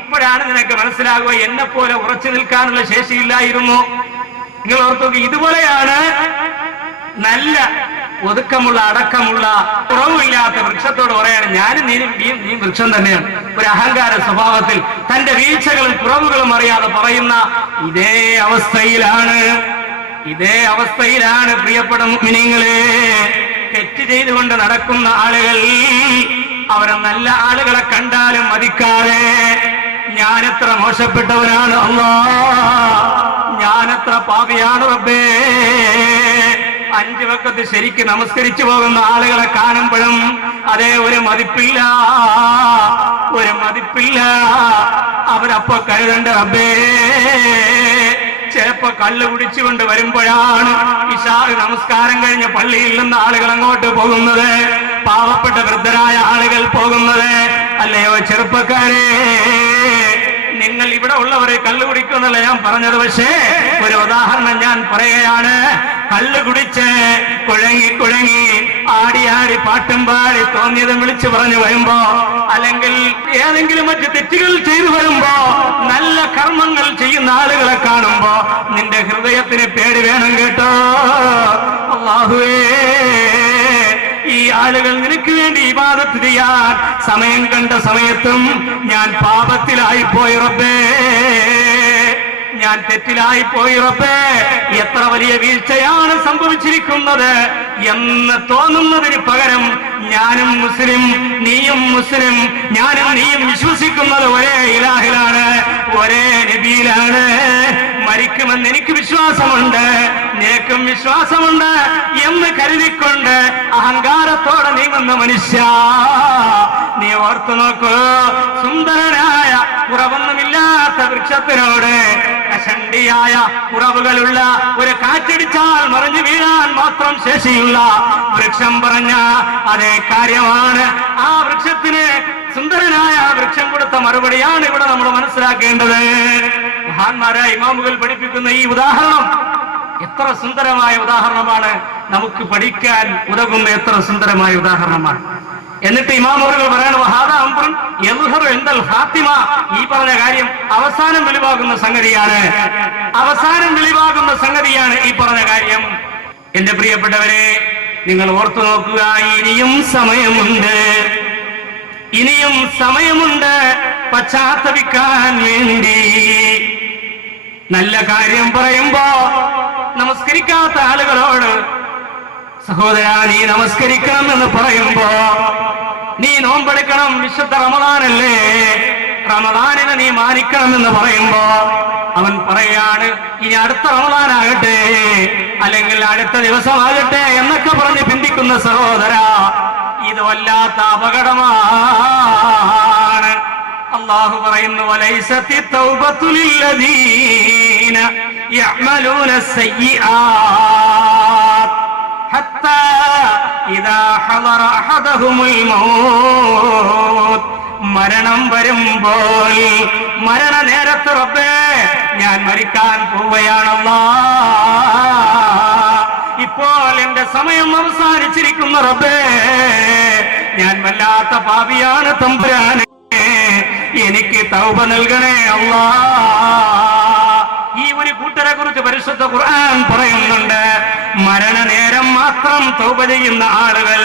അപ്പോഴാണ് നിനക്ക് മനസ്സിലാകുക എന്നെ പോലെ ഉറച്ചു നിൽക്കാനുള്ള ശേഷിയില്ലായിരുന്നു. നിങ്ങൾ ഓർത്തു, ഇതുപോലെയാണ് നല്ല ഒതുക്കമുള്ള അടക്കമുള്ള കുറവില്ലാത്ത വൃക്ഷത്തോട് പറയാണ്, ഞാനും നീ വൃക്ഷം തന്നെയാണ്. ഒരു അഹങ്കാര സ്വഭാവത്തിൽ തന്റെ വീഴ്ചകളും കുറവുകളും അറിയാതെ പറയുന്ന ഇതേ അവസ്ഥയിലാണ് പ്രിയപ്പെട്ട മുഅ്മിനീങ്ങളെ തെറ്റ് ചെയ്തുകൊണ്ട് നടക്കുന്ന ആളുകൾ. അവരെ നല്ല ആളുകളെ കണ്ടാലും മതിക്കാതെ, ഞാനെത്ര മോശപ്പെട്ടവനാണ് അല്ലാഹ്, ഞാനെത്ര പാപിയാണ് റബ്ബേ, 5 വഖത്ത് ശരിക്ക് നമസ്കരിച്ചു പോകുന്ന ആളുകളെ കാണുമ്പോഴും അതേ ഒരു മതിപ്പില്ല. അവരപ്പോ കരുതണ്ട റബ്ബേ, ചിലപ്പോ കള്ള് കുടിച്ചുകൊണ്ട് വരുമ്പോഴാണ് ഇശാ നമസ്കാരം കഴിഞ്ഞ് പള്ളിയിൽ നിന്ന് ആളുകൾ അങ്ങോട്ട് പോകുന്നത്, പാവപ്പെട്ട വൃദ്ധരായ ആളുകൾ പോകുന്നത്. അല്ലയോ ചെറുപ്പക്കാരെ, നിങ്ങൾ ഇവിടെ ഉള്ളവരെ കള്ളു കുടിക്കുമെന്നല്ല ഞാൻ പറഞ്ഞത്. പക്ഷേ ഒരു ഉദാഹരണം ഞാൻ പറയുകയാണ്. കള്ളു കുടിച്ച് കുഴങ്ങി ആടി പാട്ടും പാടി തോന്നിയതും വിളിച്ചു പറഞ്ഞു വരുമ്പോ, അല്ലെങ്കിൽ ഏതെങ്കിലും മറ്റു തെറ്റുകൾ ചെയ്തു വരുമ്പോ, നല്ല കർമ്മങ്ങൾ ചെയ്യുന്ന ആളുകളെ കാണുമ്പോ നിന്റെ ഹൃദയത്തിന് പേടി വേണം കേട്ടോ. അല്ലാഹുവേ, ഈ ആളുകൾ നിനക്ക് വേണ്ടി ഇബാദത്ത് ചെയ്യാൻ സമയം കണ്ട സമയത്തും ഞാൻ പാപത്തിലായി പോയി റബ്ബേ, ഞാൻ തെറ്റിലായി പോയി റബ്ബേ, എത്ര വലിയ വീഴ്ചയാണ് സംഭവിച്ചിരിക്കുന്നത് എന്ന് തോന്നുന്നതിന് പകരം ഞാനും മുസ്ലിം നീയും മുസ്ലിം, ഞാനും നീയും വിശ്വസിക്കുന്നത് ഒരേ ഇലാഹിലാണ്, ഒരേ നബിയിലാണ്, മരിക്കുമെന്ന് എനിക്ക് വിശ്വാസമുണ്ട്, നിനക്കും വിശ്വാസമുണ്ട് എന്ന് കരുതിക്കൊണ്ട് അഹങ്കാരത്തോടെ നീങ്ങുന്ന മനുഷ്യ, നീ ഓർത്തു നോക്കൂ, സുന്ദരനായ കുറവൊന്നുമില്ലാത്ത വൃക്ഷത്തിനോട് കഷണ്ടിയായ കുറവുകളുള്ള ഒരു കാറ്റടിച്ചാൽ മറിഞ്ഞു വീഴാൻ മാത്രം ശേഷിയുള്ള വൃക്ഷം പറഞ്ഞ അതേ കാര്യമാണ്. ആ വൃക്ഷത്തിന് സുന്ദരനായ വൃക്ഷം കൊടുത്ത മറുപടിയാണ് ഇവിടെ നമ്മൾ മനസ്സിലാക്കേണ്ടത്. മഹാന്മാരായ ഇമാമുകൾ പഠിപ്പിക്കുന്ന ഈ ഉദാഹരണം എത്ര സുന്ദരമായ ഉദാഹരണമാണ്, നമുക്ക് പഠിക്കാൻ ഉതകുന്ന എത്ര സുന്ദരമായ ഉദാഹരണമാണ്. എന്നിട്ട് ഇമാമുകൾ പറയണം, ഈ പറഞ്ഞ കാര്യം അവസാനം വെളിവാകുന്ന സംഗതിയാണ്, അവസാനം വെളിവാകുന്ന സംഗതിയാണ് ഈ പറഞ്ഞ കാര്യം. എന്റെ പ്രിയപ്പെട്ടവരെ, നിങ്ങൾ ഓർത്തു നോക്കുക, ഇനിയും സമയമുണ്ട്, ഇനിയും സമയമുണ്ട് പശ്ചാത്തപിക്കാൻ വേണ്ടി. നല്ല കാര്യം പറയുമ്പോ നമസ്കരിക്കാത്ത ആളുകളോട് സഹോദരാ നീ നമസ്കരിക്കണം എന്ന് പറയുമ്പോ, നീ നോമ്പെടുക്കണം, വിശുദ്ധ റമദാനല്ലേ, റമദാനിനെ നീ മാനിക്കണം എന്ന് പറയുമ്പോ അവൻ പറയാണ് ഇനി അടുത്ത റമദാനാകട്ടെ അല്ലെങ്കിൽ അടുത്ത ദിവസമാകട്ടെ എന്നൊക്കെ പറഞ്ഞ് പിന്തിക്കുന്ന സഹോദരാ, ഇത് വല്ലാത്ത അപകടമാണ്. അല്ലാഹു പറയുന്നു, വലൈസത്തി തൗബത്തു ലില്ലദീന യഅമലൂന സയ്യിആത് ഹത്താ ഇദാ ഹദറ അഹദഹുമുൽ മൗത്ത്. മരണം വരുമ്പോൾ, മരണ നേരത്ത് റബ്ബേ ഞാൻ മരിക്കാൻ പോവുകയാണല്ലാഹ്, ഇപ്പോൾ എന്റെ സമയം അവസാനിച്ചിരിക്കുന്ന റബ്ബേ, ഞാൻ വല്ലാത്ത പാപിയാണ് തമ്പുരാനെ, എനിക്ക് തൗബ നൽകണേ അല്ലാഹ്. ഈ ഒരു കൂട്ടരെ കുറിച്ച് പരിശുദ്ധ ഖുർആൻ പറയുന്നുണ്ട്, മരണനേരം മാത്രം തൗബ ചെയ്യുന്ന ആളുകൾ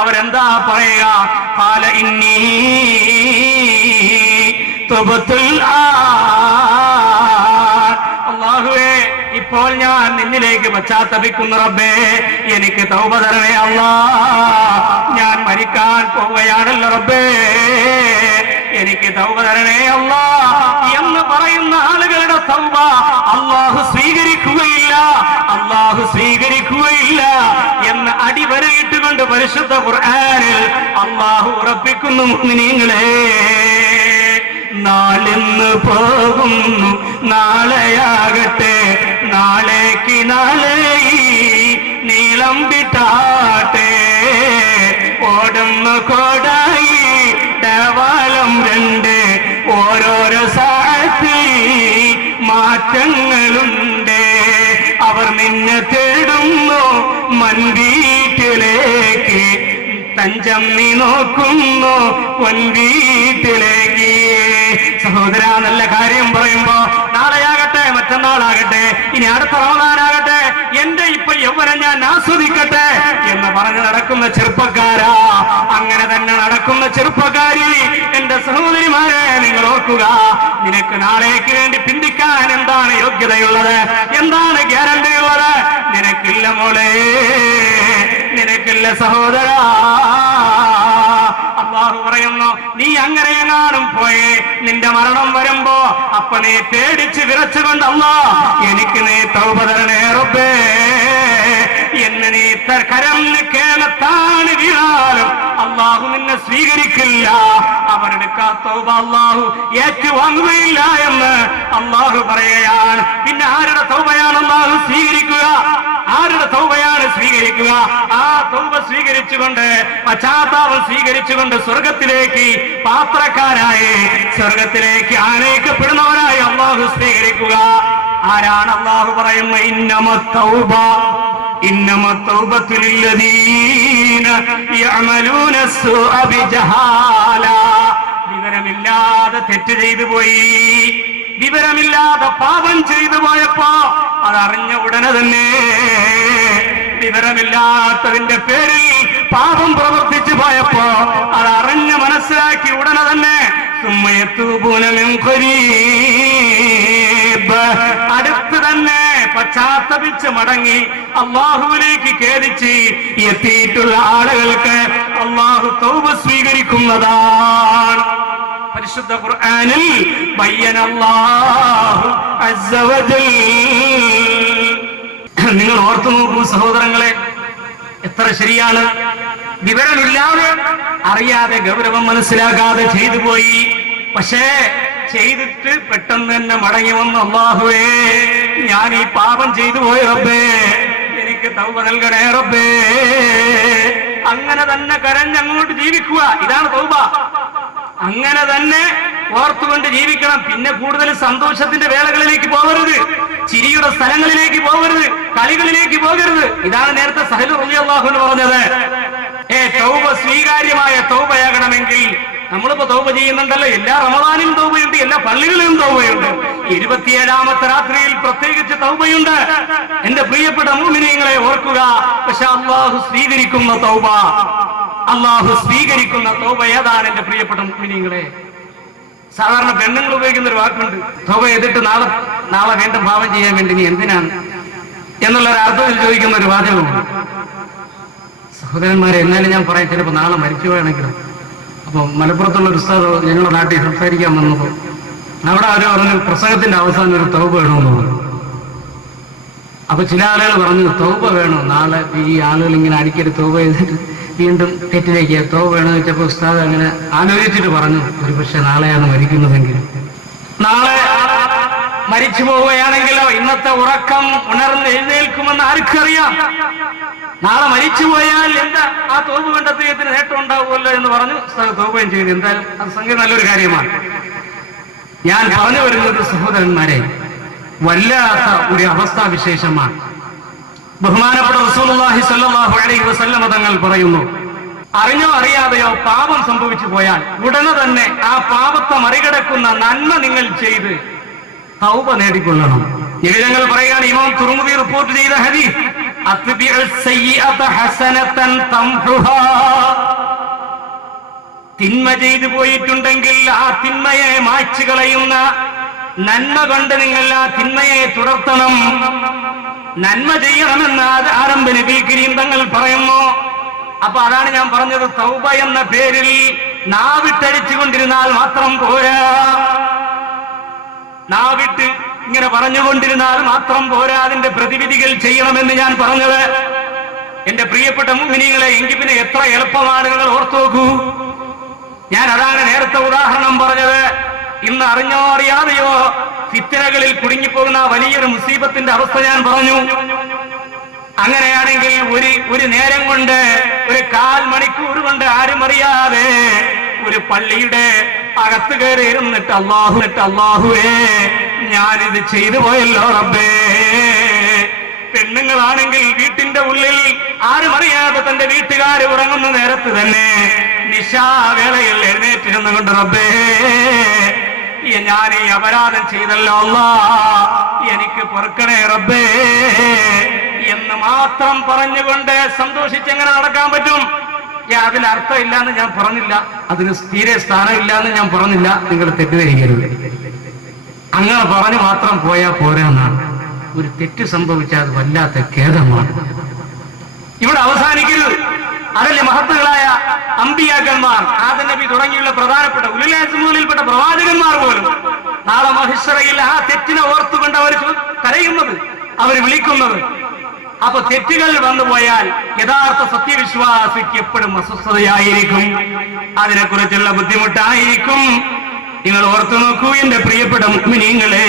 അവരെന്താ പറയുക? ഖാല ഇന്നി തുബ്തുൽ ആൻ. അല്ലാഹുവേ, ഇപ്പോൾ ഞാൻ നിന്നിലേക്ക് പശ്ചാത്തപിക്കുന്നു റബ്ബേ, എനിക്ക് തൗബ തരണേ അല്ലാഹ്, ഞാൻ മരിക്കാൻ പോവുകയാണല്ലോ റബ്ബേ, എനിക്ക് തൗബ തരണേ അല്ലാഹ് എന്ന് പറയുന്ന ആളുകളുടെ തൗബ അല്ലാഹു സ്വീകരിക്കുകയില്ല, അല്ലാഹു സ്വീകരിക്കുകയില്ല എന്ന് അടിവരയിട്ടുകൊണ്ട് പരിശുദ്ധ ഖുർആനിൽ അല്ലാഹു ഉറപ്പിക്കുന്നു. മുഅ്മിനീങ്ങളെ, നാളിന്ന് പോകുന്നു, നാളെയാകട്ടെ, നാളേക്ക് നാളെ നീളം വിട്ടാട്ടെ, ഓടുന്ന കോടായി ഡവാലം രണ്ട്, ഓരോരോ സാഹത്തിൽ മാറ്റങ്ങളുണ്ട്, അവർ നിന്നെ തേടുന്നു മൻവീട്ടിലേക്ക്, തഞ്ചം നീ നോക്കുന്നു പൊൻവീട്ടിലേക്ക്. സഹോദര, നല്ല കാര്യം പറയുമ്പോ നാളെയാകട്ടെ, മറ്റന്നാളാകട്ടെ, ഇനി അടുത്ത റമദാനാകട്ടെ, എന്റെ ഇപ്പൊ യൗവനം ഞാൻ ആസ്വദിക്കട്ടെ എന്ന് പറഞ്ഞു നടക്കുന്ന ചെറുപ്പക്കാരാ, അങ്ങനെ തന്നെ നടക്കുന്ന ചെറുപ്പക്കാരി, എന്റെ സഹോദരിമാരെ, നിങ്ങൾ ഓർക്കുക, നിനക്ക് നാളേക്ക് വേണ്ടി പിന്തിക്കാൻ എന്താണ് യോഗ്യതയുള്ളത്, എന്താണ് ഗ്യാരണ്ടി ഉള്ളത്? നിനക്കില്ല മോളെ, നിനക്കില്ല സഹോദരാ. അല്ലാഹു പറയുന്നു, നീ അങ്ങനെ എങ്ങാനും പോയേ നിന്റെ മരണം വരുമ്പോ അപ്പൊ നീ പേടിച്ച് വിറച്ചുകൊണ്ട് അല്ലാഹ് എനിക്ക് നീ തൗബ തരണേ റബ്ബേ എന്ന് നീ കരം കേളത്താണ് വീണാലും അല്ലാഹു നിന്നെ സ്വീകരിക്കില്ല, അവരുടെ തൗബ അല്ലാഹു ഏറ്റുവാങ്ങുകയില്ല എന്ന് അല്ലാഹു പറയുകയാണ്. പിന്നെ ആരുടെ തൗബയാണ് അല്ലാഹു സ്വീകരിക്കുക? ആരുടെ തൗബയാണ് സ്വീകരിക്കുക? ആ തൗബ സ്വീകരിച്ചുകൊണ്ട്, പശ്ചാത്താപം സ്വീകരിച്ചുകൊണ്ട് സ്വർഗത്തിലേക്ക് പാത്രക്കാരായി, സ്വർഗത്തിലേക്ക് ആനയിക്കപ്പെടുന്നവരായി അല്ലാഹു സ്വീകരിക്കുക. ആരാണ്? അല്ലാഹു പറയുന്ന ഇന്നമത്തൗബത്തു ലില്ലദീന യഅമലൂന സ്സൂഅ ബിജഹാല. വിവരമില്ലാതെ തെറ്റ് ചെയ്തു പോയി, വിവരമില്ലാതെ പാപം ചെയ്തു പോയപ്പോ അതറിഞ്ഞ ഉടനെ തന്നെ, വിവരമില്ലാത്തതിന്റെ പേരിൽ പാപം പ്രവർത്തിച്ചു പോയപ്പോ അതറിഞ്ഞ് മനസ്സിലാക്കി ഉടനെ തന്നെ സുമ്മയത്തൂബൂന മിൻ ഖരീബ്, അടുത്ത് തന്നെ പശ്ചാത്തപിച്ച് മടങ്ങി അള്ളാഹുവിലേക്ക് ഖേദിച്ച് എത്തിയിട്ടുള്ള ആളുകൾക്ക് അള്ളാഹു തൗബ സ്വീകരിക്കുന്നതാണ്. പരിശുദ്ധ ഖുർആനിൽ ബയ്യനല്ലാഹു അസ്സ വജൽ. നിങ്ങൾ ഓർത്തു നോക്കൂ സഹോദരങ്ങളെ, എത്ര ശരിയാണ്. വിവരമില്ലാതെ അറിയാതെ ഗൗരവം മനസ്സിലാക്കാതെ ചെയ്തു പോയി. പക്ഷേ ചെയ്തിട്ട് പെട്ടെന്ന് തന്നെ മടങ്ങി വന്ന് അല്ലാഹുവേ ഞാൻ ഈ പാപം ചെയ്തു പോയ റബ്ബേ എനിക്ക് തൗബ നൽകണേ റബ്ബേ. അങ്ങനെ തന്നെ കരഞ്ഞങ്ങോട്ട് ജീവിക്കുക. ഇതാണ് തൗബ. അങ്ങനെ തന്നെ ഓർത്തുകൊണ്ട് ജീവിക്കണം. പിന്നെ കൂടുതൽ സന്തോഷത്തിന്റെ വേളകളിലേക്ക് പോകരുത്, ചിരിയുടെ സ്ഥലങ്ങളിലേക്ക് പോകരുത്, കളികളിലേക്ക് പോകരുത്. ഇതാണ് നേരത്തെ സഹൽ റളിയല്ലാഹു അൻഹു പറഞ്ഞത്. തൗബ സ്വീകാര്യമായ തൗബയാകണമെങ്കിൽ നമ്മളിപ്പോ തൗബ ചെയ്യുന്നുണ്ടല്ലോ. എല്ലാ റമദാനിലും തൗബയുണ്ട്, എല്ലാ പള്ളികളിലും തൗബയുണ്ട്. 27ാമത്തെ രാത്രിയിൽ പ്രത്യേകിച്ച് തൗബയുണ്ട്. എന്റെ പ്രിയപ്പെട്ട മുഅ്മിനീങ്ങളെ ഓർക്കുക. പക്ഷെ അല്ലാഹു സ്വീകരിക്കുന്ന തൗബ, അല്ലാഹു സ്വീകരിക്കുന്ന തൗബ ഏതാണ് എന്റെ പ്രിയപ്പെട്ട മുഅ്മിനീങ്ങളെ? സാധാരണ പെണ്ണുങ്ങൾ ഉപയോഗിക്കുന്ന ഒരു വാക്കുണ്ട്, തൗബ ചെയ്തിട്ട് നാളെ വീണ്ടും പാപം ചെയ്യാൻ വേണ്ടി നീ എന്തിനാണ് എന്നുള്ള ഒരു അർത്ഥത്തിൽ ചോദിക്കുന്ന ഒരു വാചകമുണ്ട്. സഹോദരന്മാരെ, എന്നാലും ഞാൻ പറയാം, ചിലപ്പോൾ നാളെ മരിച്ചു പോയാണെങ്കിലും. അപ്പോൾ മലപ്പുറത്തുള്ള ഒരു ഉസ്താദ് ഞങ്ങളുടെ നാട്ടിൽ സംസാരിക്കാൻ വന്നപ്പോൾ അവിടെ അവർ പറഞ്ഞു പ്രസംഗത്തിന്റെ അവസാനം ഒരു തൗബ വേണമെന്ന് പറഞ്ഞു. അപ്പൊ ചില ആളുകൾ പറഞ്ഞു തൗബ വേണോ, നാളെ ഈ ആളുകൾ ഇങ്ങനെ അടിക്കടി തൗബ ചെയ്തിട്ട് വീണ്ടും തെറ്റിലേക്ക് തൗബ വേണമെന്ന് വെച്ചപ്പോൾ ഉസ്താദ് അങ്ങനെ ആലോചിച്ചിട്ട് പറഞ്ഞു, ഒരു പക്ഷെ നാളെയാണ് മരിക്കുന്നതെങ്കിൽ, നാളെ മരിച്ചു പോവുകയാണെങ്കിലോ ഇന്നത്തെ ഉറക്കം ഉണർന്ന് എഴുന്നേൽക്കുമെന്ന് ആർക്കറിയാം. നാളെ മരിച്ചുപോയാൽ എന്താ ആ തൗബ കണ്ടെത്തിയതിന് നേട്ടം ഉണ്ടാവുമല്ലോ എന്ന് പറഞ്ഞു തൗബയും ചെയ്തു. എന്തായാലും അത് സംഗതി നല്ലൊരു കാര്യമാണ്. ഞാൻ പറഞ്ഞു വരുന്നത് സഹോദരന്മാരെ, വല്ലാത്ത ഒരു അവസ്ഥാവിശേഷമാണ്. ബഹുമാനപ്പെട്ട റസൂലുള്ളാഹി സ്വല്ലല്ലാഹു അലൈഹി വസല്ലം തങ്ങൾ പറയുന്നു, അറിഞ്ഞോ അറിയാതെയോ പാപം സംഭവിച്ചു പോയാൽ ഉടനെ തന്നെ ആ പാപത്തെ മറികടക്കുന്ന നന്മ നിങ്ങൾ ചെയ്ത് തൗബ നേടിക്കൊള്ളണം. നിബിധങ്ങൾ പറയുകയാണ്, ഇമാം തുർമുദി റിപ്പോർട്ട് ചെയ്ത ഹദീസ്, തിന്മ ചെയ്തു പോയിട്ടുണ്ടെങ്കിൽ ആ തിന്മയെ മായ്ച്ചു കളയുന്ന നന്മ കൊണ്ട് നിങ്ങൾ ആ തിന്മയെ തുടർത്തണം. നന്മ ചെയ്യണമെന്ന് ആരംഭ നബി കരീം തങ്ങൾ പറയുന്നു. അപ്പൊ അതാണ് ഞാൻ പറഞ്ഞത്, തൗബ എന്ന പേരിൽ നാവിട്ടടിച്ചുകൊണ്ടിരുന്നാൽ മാത്രം പോരാ. നാവിട്ട് ഇങ്ങനെ പറഞ്ഞുകൊണ്ടിരുന്നാൽ മാത്രം പോരാ, അതിന്റെ പ്രതിവിധികൾ ചെയ്യണമെന്ന് ഞാൻ പറഞ്ഞത്. എന്റെ പ്രിയപ്പെട്ട മുഅ്മിനീങ്ങളെ, എങ്കിൽ പിന്നെ എത്ര എളുപ്പമാണ് നിങ്ങൾ ഓർത്തു നോക്കൂ. ഞാൻ അതാണ് നേരത്തെ ഉദാഹരണം പറഞ്ഞത്. ഇന്ന് അറിഞ്ഞോ അറിയാതെയോ ഫിത്നകളിൽ കുടുങ്ങിപ്പോകുന്ന വലിയൊരു മുസീബത്തിന്റെ അവസ്ഥ ഞാൻ പറഞ്ഞു. അങ്ങനെയാണെങ്കിൽ ഒരു നേരം കൊണ്ട്, ഒരു 1/4 മണിക്കൂർ കൊണ്ട് ആരും അറിയാതെ ഒരു പള്ളിയുടെ അകത്ത് കയറി ഇരുന്നിട്ട് അല്ലാഹുവേ ഞാനിത് ചെയ്തു പോയല്ലോ റബ്ബേ. പെണ്ണുങ്ങളാണെങ്കിൽ വീട്ടിന്റെ ഉള്ളിൽ ആരും അറിയാതെ തന്റെ വീട്ടുകാർ ഉറങ്ങുന്ന നേരത്ത് തന്നെ നിശാവേളയിൽ എഴുന്നേറ്റിരുന്നുകൊണ്ട് റബ്ബേ ഞാൻ ഈ അപരാധം ചെയ്തല്ലോ അല്ലാഹ് എനിക്ക് പൊറുക്കണേ റബ്ബേ എന്ന് മാത്രം പറഞ്ഞുകൊണ്ട് സന്തോഷിച്ചെങ്ങനെ നടക്കാൻ പറ്റും? അതിനർത്ഥമില്ല എന്ന് ഞാൻ പറഞ്ഞില്ല, അതിന് തീരെ സ്ഥാനമില്ല എന്ന് ഞാൻ പറഞ്ഞില്ല, നിങ്ങൾ തെറ്റിദ്ധരിക്കരുത്. അങ്ങനെ പറഞ്ഞു മാത്രം പോയാൽ പോരാന്നാണ്. ഒരു തെറ്റ് സംഭവിച്ചാൽ അത് വല്ലാത്ത ഖേദമാണ്. ഇവിടെ അവസാനിക്കരുത്. അതല്ലേ മഹത്തുക്കളായ അമ്പിയാക്കന്മാർ, ആദം നബി തുടങ്ങിയുള്ള പ്രധാനപ്പെട്ട ഉലുൽ അസ്മുകളിൽപ്പെട്ട പ്രവാചകന്മാർ പോലും നാളെ മഹ്ശറയിൽ ആ തെറ്റിനെ ഓർത്തുകൊണ്ട് അവർ കരയുന്നത്, അവർ വിളിക്കുന്നത്. അപ്പൊ തെറ്റുകൾ വന്നുപോയാൽ യഥാർത്ഥ സത്യവിശ്വാസിക്ക് എപ്പോഴും അസ്വസ്ഥതയായിരിക്കും, അതിനെക്കുറിച്ചുള്ള ബുദ്ധിമുട്ടായിരിക്കും. നിങ്ങൾ ഓർത്തു നോക്കൂ എന്റെ പ്രിയപ്പെട്ട മുഅ്മിനീങ്ങളെ,